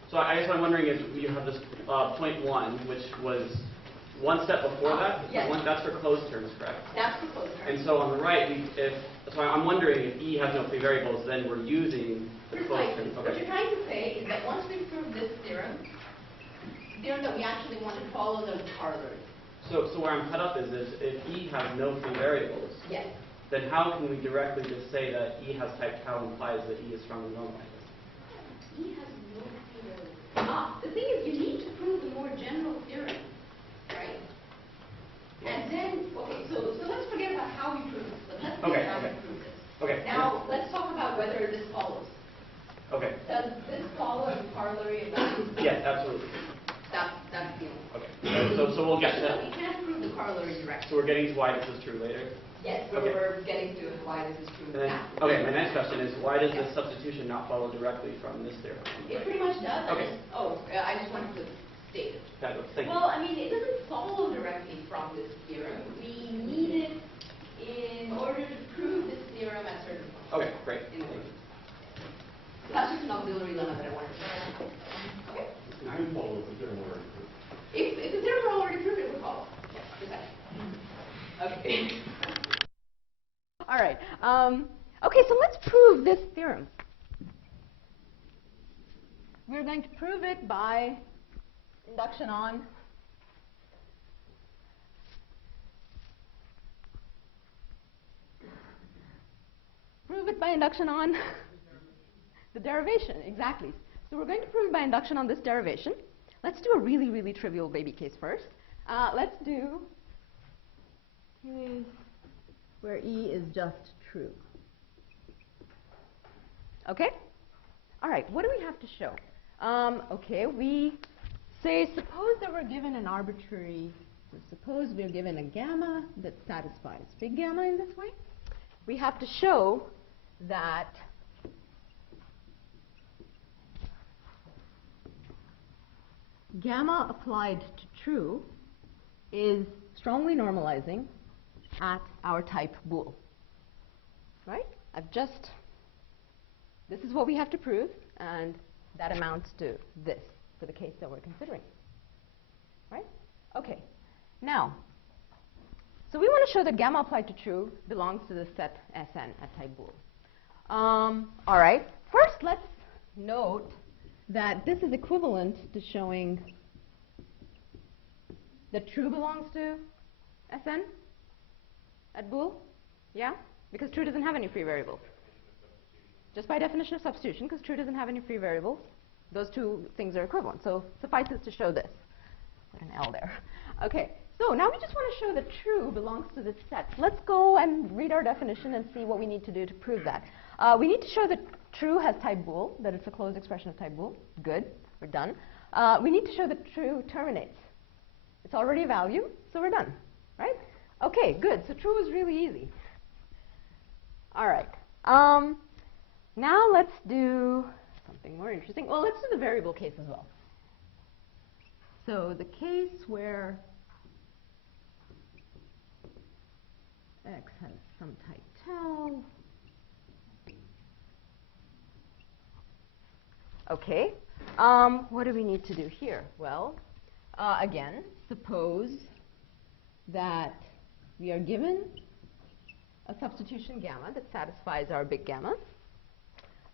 So I guess what I'm wondering is you have this point 1, which was one step before that. Yes. That's for closed terms, correct? That's for closed terms. And so on the right, so I'm wondering if E has no free variables, then we're using the closed term. Okay. What you're trying to say is that once we prove this theorem that we actually want to follow the corollary. So where I'm cut up is if E has no free variables, yes, then how can we directly just say that E has type tau implies that E is strongly normalized? E has no free variables. The thing is, you need to prove the more general theorem, right? And then, okay, so let's forget about how we prove this, but let's see how we prove this. Okay. Now, let's talk about whether this follows. Okay. Does this follow the corollary of that? Yes, absolutely. That's the deal. Okay. So we'll get to that. We can't prove the corollary directly. So we're getting to why this is true later? Yes, Okay. we're getting to why this is true now. Okay, my next question is why does this substitution not follow directly from this theorem? It pretty much does. Okay. I just wanted to state it. Fabulous. Thank you. Well, I mean, it doesn't follow directly from this theorem. We need it in order to prove this theorem at certain points. Okay, great. That's just an auxiliary lemma that I wanted to say. Okay. It could follow if the theorem were already proved. If the theorem were already proved, it would follow. Yes, exactly. Okay. All right. Okay, so let's prove this theorem. We're going to prove it by induction on the derivation, exactly. So we're going to prove it by induction on this derivation. Let's do a really, really trivial baby case first. Let's do where E is just true. Okay? All right, what do we have to show? Okay, we say, suppose that we're given an arbitrary, so suppose we're given a gamma that satisfies big gamma in this way. We have to show that gamma applied to true is strongly normalizing at our type bool. Right? This is what we have to prove, and that amounts to this for the case that we're considering. Right? Okay. Now, so we want to show that gamma applied to true belongs to the set Sn at type bool. All right. First, let's note that this is equivalent to showing that true belongs to Sn at bool. Yeah? Because true doesn't have any free variables. Just by definition of substitution, because true doesn't have any free variables, those two things are equivalent. So suffices to show this. Put an L there. Okay, so now we just want to show that true belongs to this set. Let's go and read our definition and see what we need to do to prove that. We need to show that true has type bool, that it's a closed expression of type bool. Good, we're done. We need to show that true terminates. It's already a value, so we're done, right? Okay, good. So true is really easy. All right. Now let's do something more interesting. Well, let's do the variable case as well. So the case where x has some type tau. Okay. What do we need to do here? Well, again, suppose that we are given a substitution gamma that satisfies our big gamma.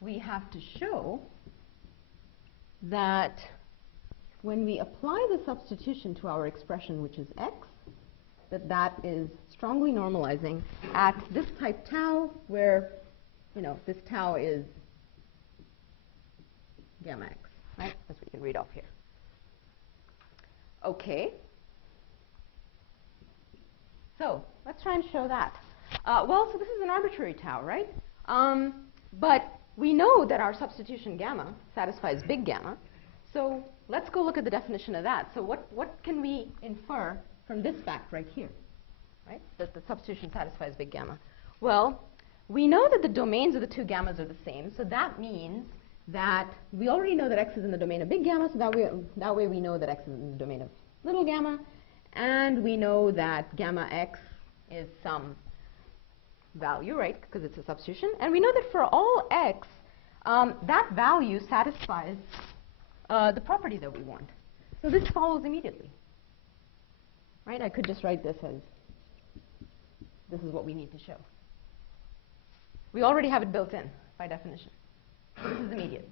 We have to show that when we apply the substitution to our expression, which is x, that is strongly normalizing at this type tau, where, this tau is gamma x, right? That's what you can read off here. Okay. So let's try and show that. Well, so this is an arbitrary tau, right? But we know that our substitution gamma satisfies big gamma. So let's go look at the definition of that. So what can we infer from this fact right here, right? That the substitution satisfies big gamma. Well, we know that the domains of the two gammas are the same. So that means that we already know that x is in the domain of big gamma. So that way we know that x is in the domain of little gamma. And we know that gamma x is some value, right, because it's a substitution. And we know that for all x, that value satisfies the property that we want. So this follows immediately, right? I could just write this as, this is what we need to show. We already have it built in by definition. So this is immediate.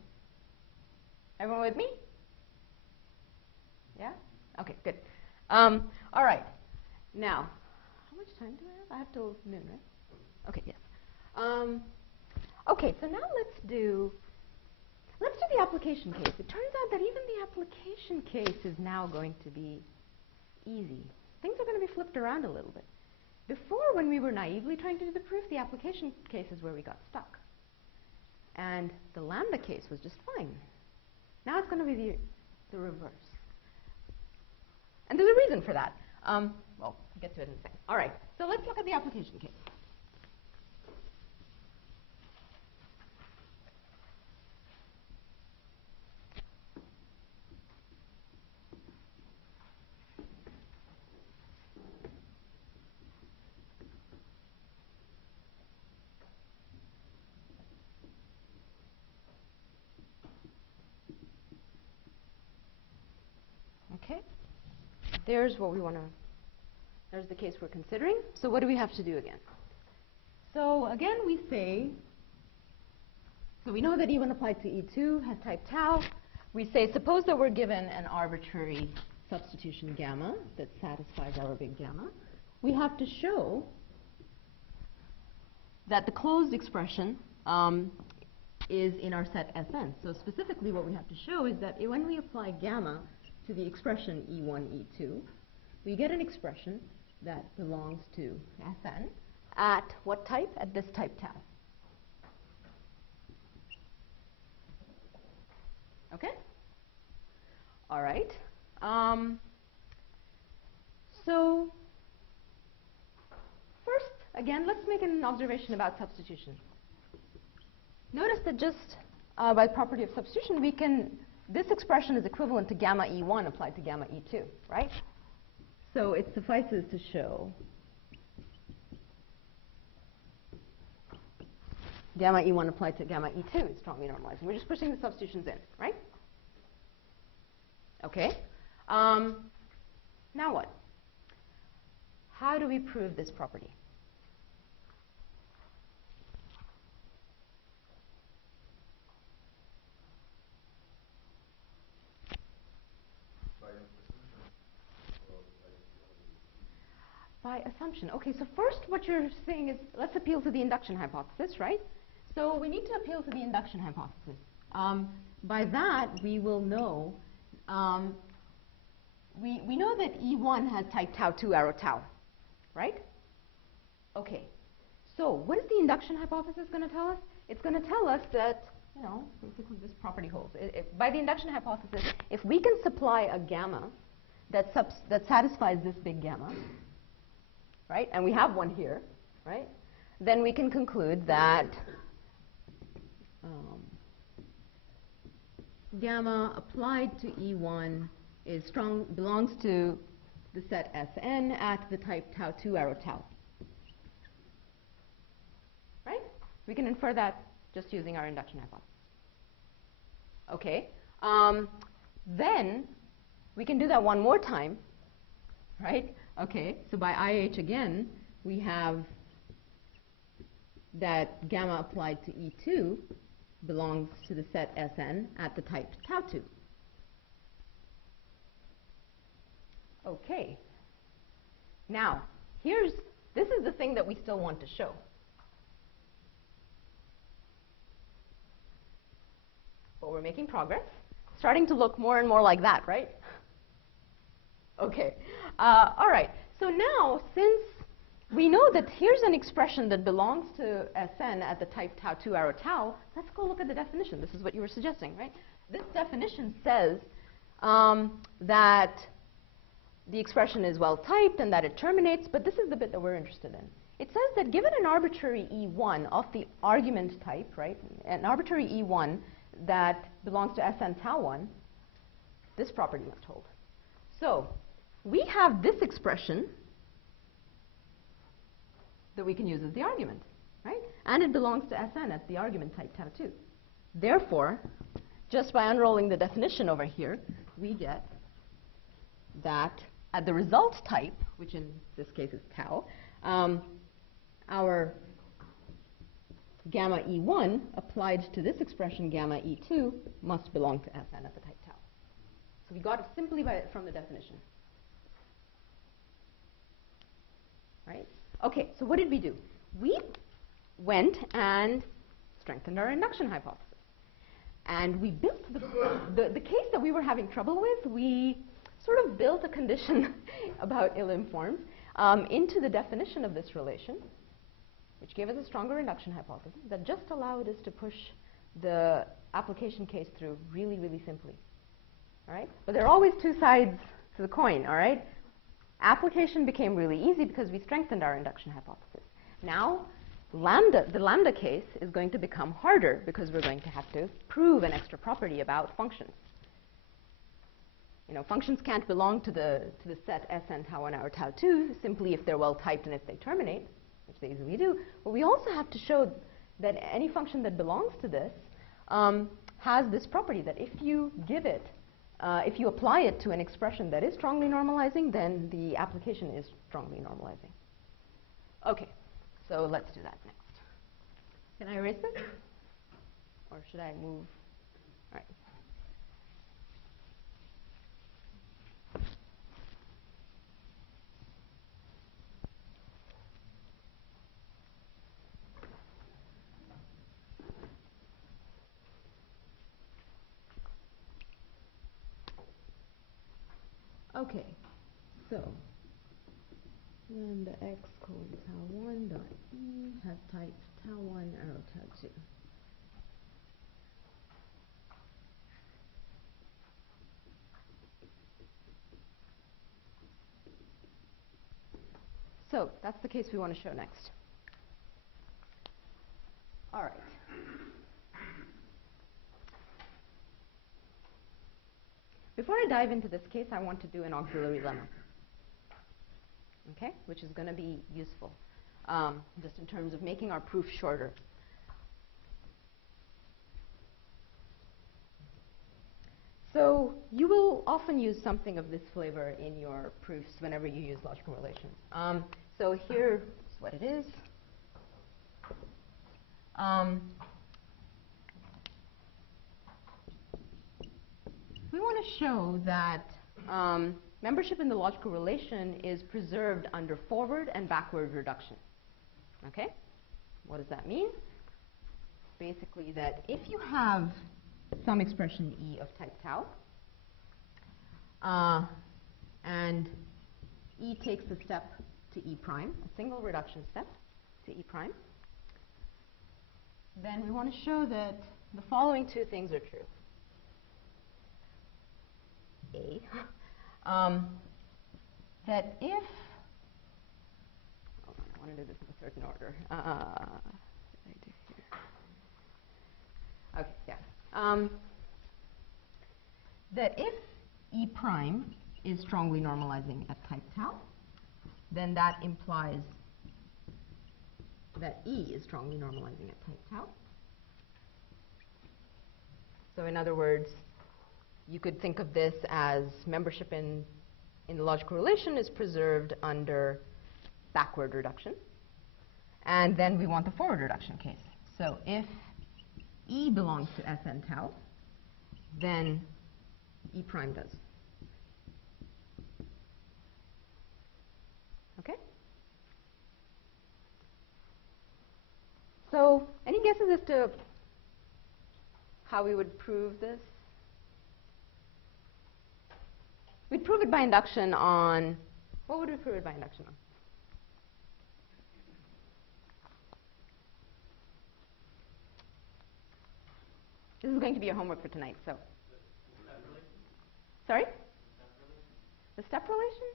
Everyone with me? Yeah? Okay, good. All right. Now, how much time do I have? I have till noon, right? Okay, yes. Okay, so now let's do the application case. It turns out that even the application case is now going to be easy. Things are going to be flipped around a little bit. Before, when we were naively trying to do the proof, the application case is where we got stuck. And the lambda case was just fine. Now it's going to be the reverse. And there's a reason for that. Well, we'll get to it in a second. All right, so let's look at the application case. Okay, there's what we want to, there's the case we're considering. So what do we have to do again? So again, we say, so we know that E1 applied to E2 has type tau. We say, suppose that we're given an arbitrary substitution gamma that satisfies our big gamma. We have to show that the closed expression is in our set Sn. So specifically what we have to show is that when we apply gamma to the expression E1, E2, we get an expression that belongs to Sn, at what type? At this type tau. Okay? All right. So first, again, let's make an observation about substitution. Notice that just by property of substitution, this expression is equivalent to gamma E1 applied to gamma E2, right? So it suffices to show gamma E1 applied to gamma E2 is strongly normalizing. We're just pushing the substitutions in, right? Okay. Now what? How do we prove this property? By assumption. Okay, so first what you're saying is, let's appeal to the induction hypothesis, right? So we need to appeal to the induction hypothesis. By that, we will know, we know that E1 has type tau 2 arrow tau, right? Okay, so what is the induction hypothesis going to tell us? It's going to tell us that, basically this property holds. By the induction hypothesis, if we can supply a gamma that satisfies this big gamma, right, and we have one here, right, then we can conclude that gamma applied to E1 belongs to the set Sn at the type tau 2 arrow tau. Right? We can infer that just using our induction hypothesis. Okay. Then we can do that one more time, right? Okay, so by IH again, we have that gamma applied to E2 belongs to the set Sn at the type tau 2. Okay. Now, this is the thing that we still want to show. But we're making progress. Starting to look more and more like that, right? Okay. All right. So now, since we know that here's an expression that belongs to Sn at the type tau 2 arrow tau, let's go look at the definition. This is what you were suggesting, right? This definition says that the expression is well typed and that it terminates, but this is the bit that we're interested in. It says that given an arbitrary E1 of the argument type, right, an arbitrary E1 that belongs to Sn tau 1, this property must hold. So we have this expression that we can use as the argument, right? And it belongs to Sn at the argument type tau 2. Therefore, just by unrolling the definition over here, we get that at the result type, which in this case is tau, our gamma E1 applied to this expression gamma E2 must belong to Sn at the type tau. So we got it simply from the definition. Right? Okay, so what did we do? We went and strengthened our induction hypothesis. And we built the case that we were having trouble with, we sort of built a condition about ill-informed into the definition of this relation, which gave us a stronger induction hypothesis that just allowed us to push the application case through really, really simply. All right? But there are always two sides to the coin, all right? Application became really easy because we strengthened our induction hypothesis. Now, the lambda case is going to become harder because we're going to have to prove an extra property about functions. Functions can't belong to the set Sn tau 1 or tau 2 simply if they're well typed and if they terminate, which they easily do. But we also have to show that any function that belongs to this has this property that if you give it, if you apply it to an expression that is strongly normalizing, then the application is strongly normalizing. Okay, so let's do that next. Can I erase this? Or should I move? All right. Okay, so lambda x colon tau 1 dot e has type tau 1 arrow tau 2. So that's the case we want to show next. All right. Before I dive into this case, I want to do an auxiliary lemma, okay, which is going to be useful just in terms of making our proof shorter. So you will often use something of this flavor in your proofs whenever you use logical relations. So here's what it is. We want to show that membership in the logical relation is preserved under forward and backward reduction. Okay? What does that mean? Basically that if you have some expression E of type tau, and E takes a step to E prime, a single reduction step to E prime, then we want to show that the following two things are true. A, that if, hold on, I want to do this in a certain order. What did I do here? Okay, yeah. That if E prime is strongly normalizing at type tau, then that implies that E is strongly normalizing at type tau. So in other words, you could think of this as membership in the logical relation is preserved under backward reduction. And then we want the forward reduction case. So if E belongs to Sn tau, then E prime does. Okay? So any guesses as to how we would prove this? We'd prove it by induction on, what would we prove it by induction on? This is going to be your homework for tonight, so. Sorry? The step relation?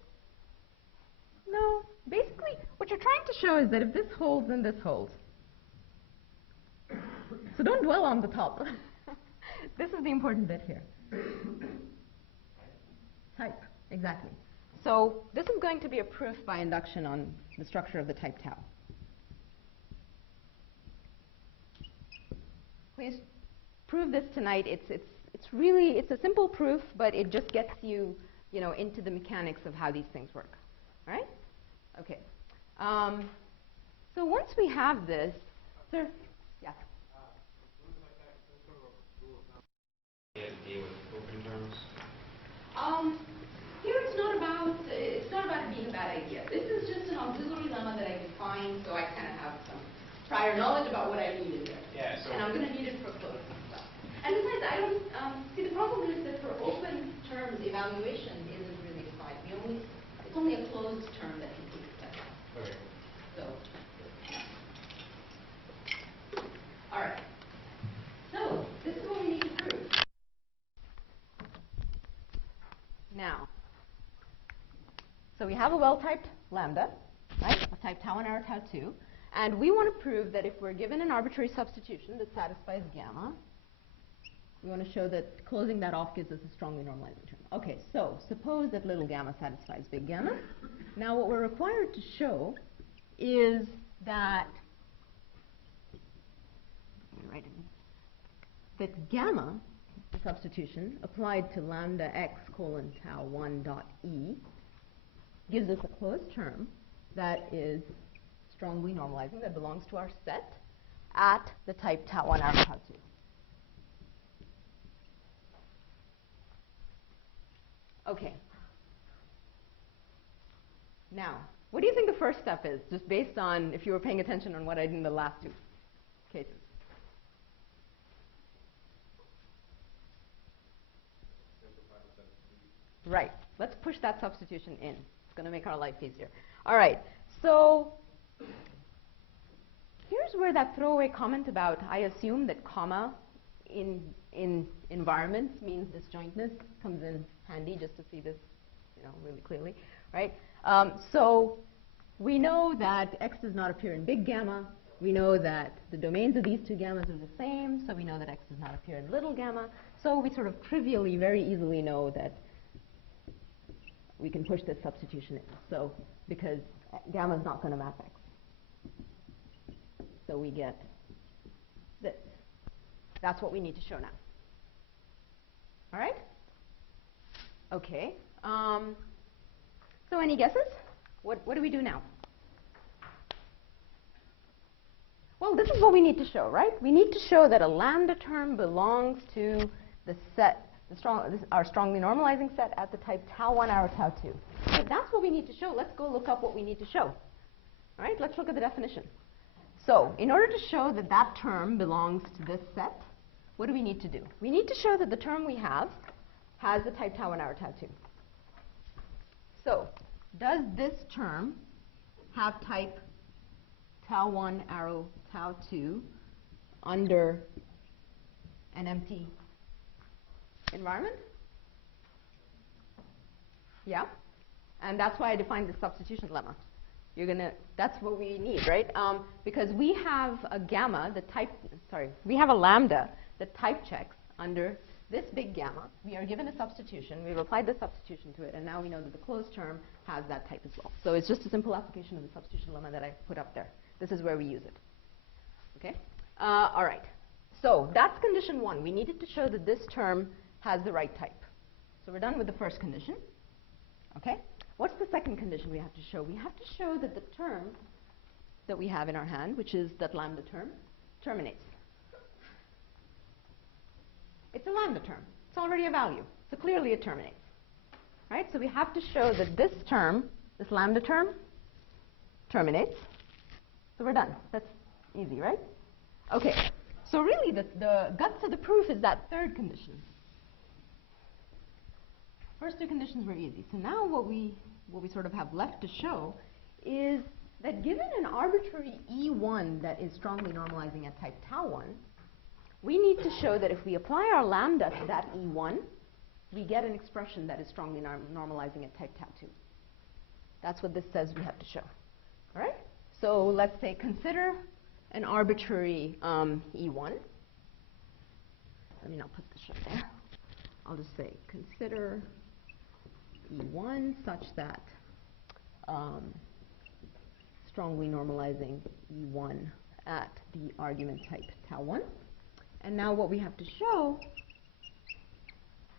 No. Basically, what you're trying to show is that if this holds, then this holds. So don't dwell on the top. This is the important bit here. Type, exactly. So this is going to be a proof by induction on the structure of the type tau. Please prove this tonight. It's really a simple proof, but it just gets you, into the mechanics of how these things work. All right? Okay. So once we have this, sir, yeah. Deal with open terms. Here it's not about it being a bad idea. This is just an auxiliary lemma that I defined, so I kind of have some prior knowledge about what I needed there. Yeah. So. And I'm going to need it for closed stuff. And besides, I don't see the problem is that for open terms, evaluation isn't really defined. It's only a closed term that can take a step out. Okay. So, all right. So this is what we need to prove. Now, so we have a well-typed lambda, right, of type tau 1 arrow tau 2, and we want to prove that if we're given an arbitrary substitution that satisfies gamma, we want to show that closing that off gives us a strongly normalizing term. Okay, so suppose that little gamma satisfies big gamma. Now what we're required to show is that, that gamma, the substitution, applied to lambda x colon tau 1 dot e, gives us a closed term that is strongly normalizing, that belongs to our set at the type tau 1 arrow tau 2. Okay. Now, what do you think the first step is, just based on if you were paying attention on what I did in the last two cases? Right. Let's push that substitution in. going to make our life easier. All right, so here's where that throwaway comment about I assume that comma in environments means disjointness comes in handy, just to see this, really clearly, right? So we know that X does not appear in big gamma. We know that the domains of these two gammas are the same, so we know that X does not appear in little gamma. So we sort of trivially, very easily know that we can push this substitution in. So because gamma is not going to map X. So we get this. That's what we need to show now. All right? Okay. So any guesses? What do we do now? Well, this is what we need to show, right? We need to show that a lambda term belongs to the set, our strongly normalizing set at the type tau 1 arrow tau 2. So that's what we need to show. Let's go look up what we need to show. All right? Let's look at the definition. So in order to show that that term belongs to this set, what do we need to do? We need to show that the term we have has the type tau 1 arrow tau 2. So does this term have type tau 1 arrow tau 2 under an empty environment? Yeah? And that's why I defined the substitution lemma. That's what we need, right? Because we have a gamma, we have a lambda that type checks under this big gamma. We are given a substitution. We've applied the substitution to it, and now we know that the closed term has that type as well. So it's just a simple application of the substitution lemma that I put up there. This is where we use it. Okay? All right. So that's condition 1. We needed to show that this term has the right type. So we're done with the first condition. Okay? What's the second condition we have to show? We have to show that the term that we have in our hand, which is that lambda term, terminates. It's a lambda term. It's already a value. So clearly it terminates. Right? So we have to show that this term, this lambda term, terminates. So we're done. That's easy, right? Okay. So really the guts of the proof is that third condition. First two conditions were easy. So now what we sort of have left to show is that given an arbitrary E1 that is strongly normalizing at type tau 1, we need to show that if we apply our lambda to that E1, we get an expression that is strongly normalizing at type tau 2. That's what this says we have to show. All right? So let's say consider an arbitrary E1. Let me not put the shit there. I'll just say consider E1 such that strongly normalizing E1 at the argument type tau 1. And now what we have to show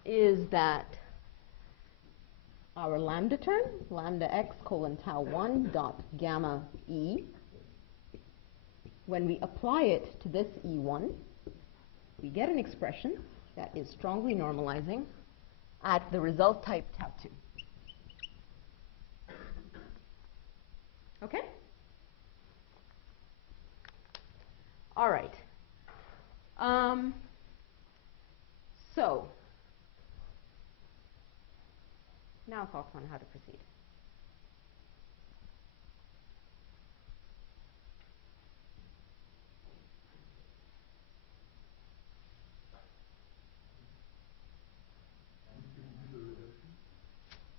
is that our lambda term, lambda x colon tau 1 dot gamma E, when we apply it to this E1, we get an expression that is strongly normalizing at the result type tau 2. Okay? All right. So now thoughts on how to proceed.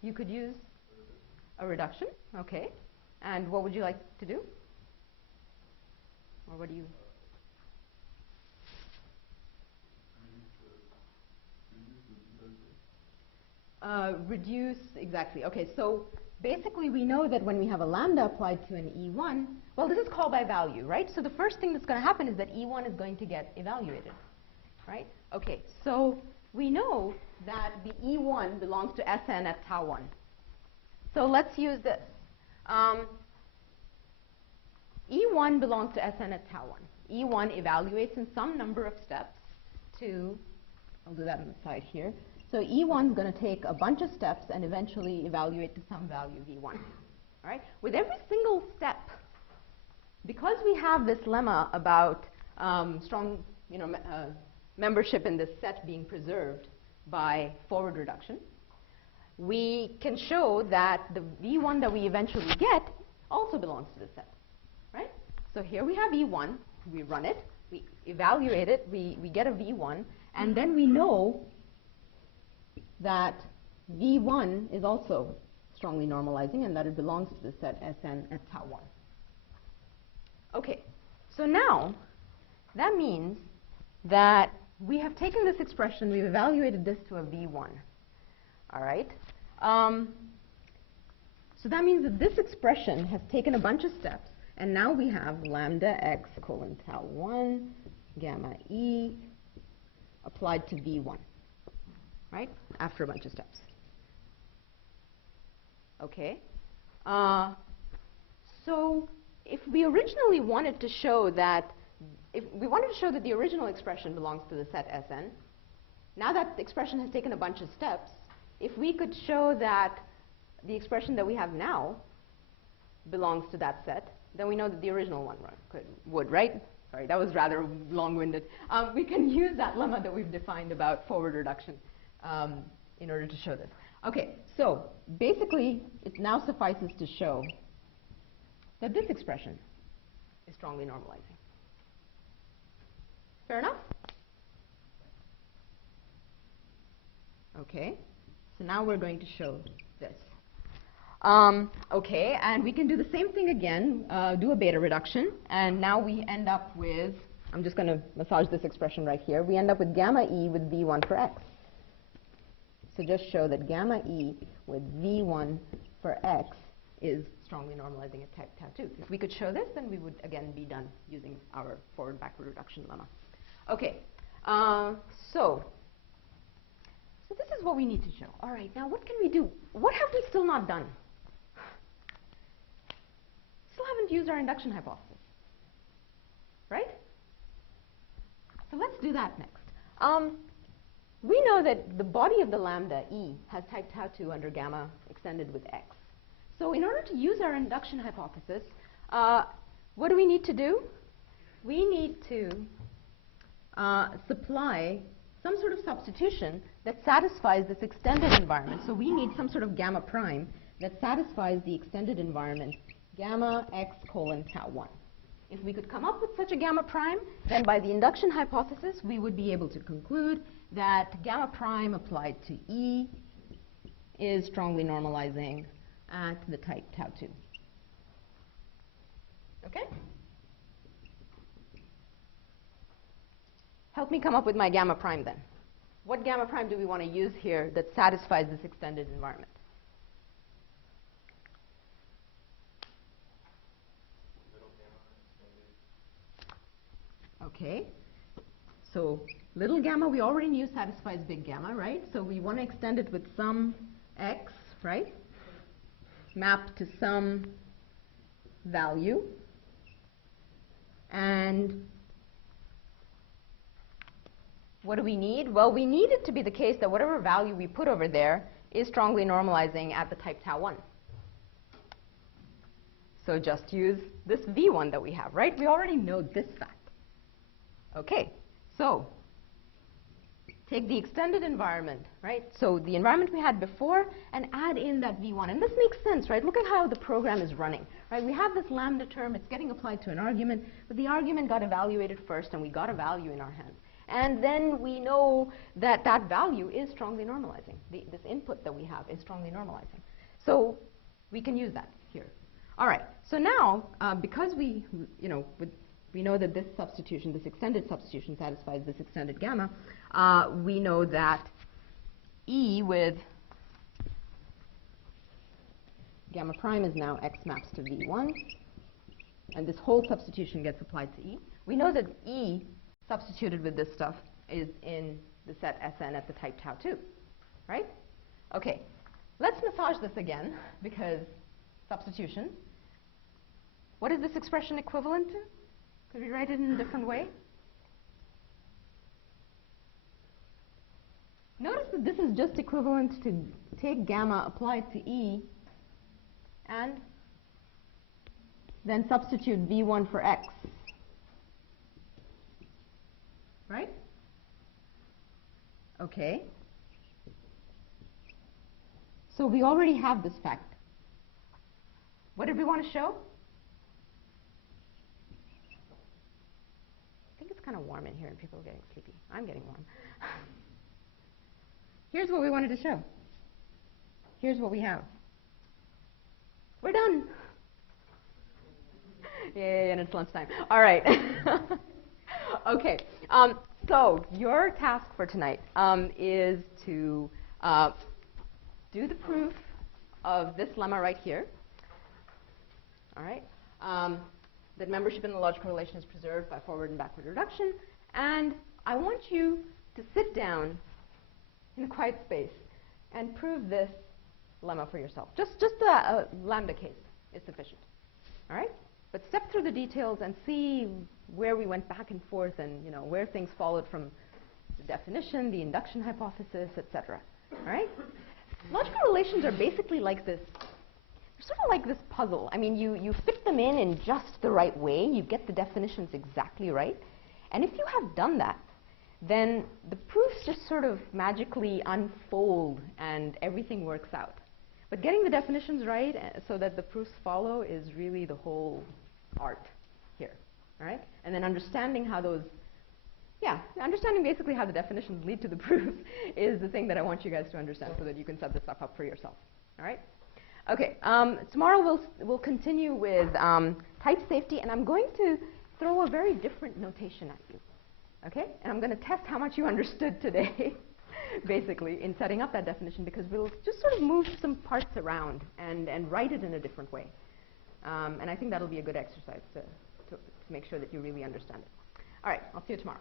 You could use a reduction, okay. And what would you like to do? Or what do you? Reduce, exactly. Okay, so basically we know that when we have a lambda applied to an E1, well, this is call by value, right? So the first thing that's going to happen is that E1 is going to get evaluated, right? Okay, so we know that the E1 belongs to Sn at tau 1. So let's use this. E1 belongs to Sn at tau 1. E1 evaluates in some number of steps to, I'll do that on the side here. So E1 is going to take a bunch of steps and eventually evaluate to some value of E1. All right? With every single step, because we have this lemma about strong membership in this set being preserved by forward reduction, we can show that the V1 that we eventually get also belongs to the set, right? So here we have E1, we run it, we evaluate it, we get a V1, and then we know that V1 is also strongly normalizing and that it belongs to the set Sn at tau 1. Okay, so now that means that we have taken this expression, we've evaluated this to a V1. All right? So that means that this expression has taken a bunch of steps, and now we have lambda x colon tau 1 gamma e applied to V1, right? After a bunch of steps. Okay? So if we originally wanted to show that, if we wanted to show that the original expression belongs to the set Sn, now that the expression has taken a bunch of steps, if we could show that the expression that we have now belongs to that set, then we know that the original one would, right? Sorry, that was rather long-winded. We can use that lemma that we've defined about forward reduction in order to show this. Okay, so basically, it now suffices to show that this expression is strongly normalizing. Fair enough? Okay, so now we're going to show this. Okay, and we can do the same thing again, do a beta reduction, and now we end up with, I'm just going to massage this expression right here, we end up with gamma e with V1 for x. So just show that gamma e with V1 for x is strongly normalizing at tau 2. If we could show this, then we would again be done using our forward-backward reduction lemma. Okay, so this is what we need to show. All right, now what can we do? What have we still not done? Still haven't used our induction hypothesis, right? So let's do that next. We know that the body of the lambda E has type tau 2 under gamma extended with x. So in order to use our induction hypothesis, what do we need to do? We need to supply some sort of substitution that satisfies this extended environment. So we need some sort of gamma prime that satisfies the extended environment gamma x colon tau 1. If we could come up with such a gamma prime, then by the induction hypothesis, we would be able to conclude that gamma prime applied to E is strongly normalizing at the type tau 2. Okay? Help me come up with my gamma prime then. What gamma prime do we want to use here that satisfies this extended environment? Okay, so little gamma we already knew satisfies big gamma, right? So we want to extend it with some x, right? Mapped to some value. And what do we need? Well, we need it to be the case that whatever value we put over there is strongly normalizing at the type tau 1. So just use this V1 that we have, right? We already know this fact. Okay, so take the extended environment, right? So the environment we had before and add in that V1. And this makes sense, right? Look at how the program is running, right? We have this lambda term, it's getting applied to an argument, but the argument got evaluated first and we got a value in our hands. And then we know that that value is strongly normalizing. This input that we have is strongly normalizing. So we can use that here. All right, so now because we know that this substitution, this extended substitution satisfies this extended gamma, we know that E with gamma prime is now x maps to V1, and this whole substitution gets applied to E. We know that E substituted with this stuff is in the set Sn at the type tau 2, right? Okay, let's massage this again, because substitution. What is this expression equivalent to? Could we write it in a different way? Notice that this is just equivalent to take gamma applied to E and then substitute V1 for x. Right? Okay. So we already have this fact. What did we want to show? I think it's kind of warm in here and people are getting sleepy. I'm getting warm. Here's what we wanted to show. Here's what we have. We're done. Yay, and it's lunchtime. All right. Okay. So your task for tonight is to do the proof of this lemma right here. All right. That membership in the logical relation is preserved by forward and backward reduction. And I want you to sit down in a quiet space and prove this lemma for yourself. Just a lambda case is sufficient. All right? But step through the details and see where we went back and forth and where things followed from the definition, the induction hypothesis, etc. All right? Logical relations are basically like this. They're sort of like this puzzle. I mean, you fit them in just the right way. You get the definitions exactly right. And if you have done that, then the proofs just sort of magically unfold and everything works out. But getting the definitions right so that the proofs follow is really the whole art here, all right? And then understanding how those, understanding basically how the definitions lead to the proof is the thing that I want you guys to understand so that you can set this stuff up for yourself, all right? Okay, tomorrow we'll continue with type safety, and I'm going to throw a very different notation at you, okay? And I'm going to test how much you understood today. Basically, in setting up that definition, because we'll just sort of move some parts around and write it in a different way. And I think that'll be a good exercise to make sure that you really understand it. All right, I'll see you tomorrow.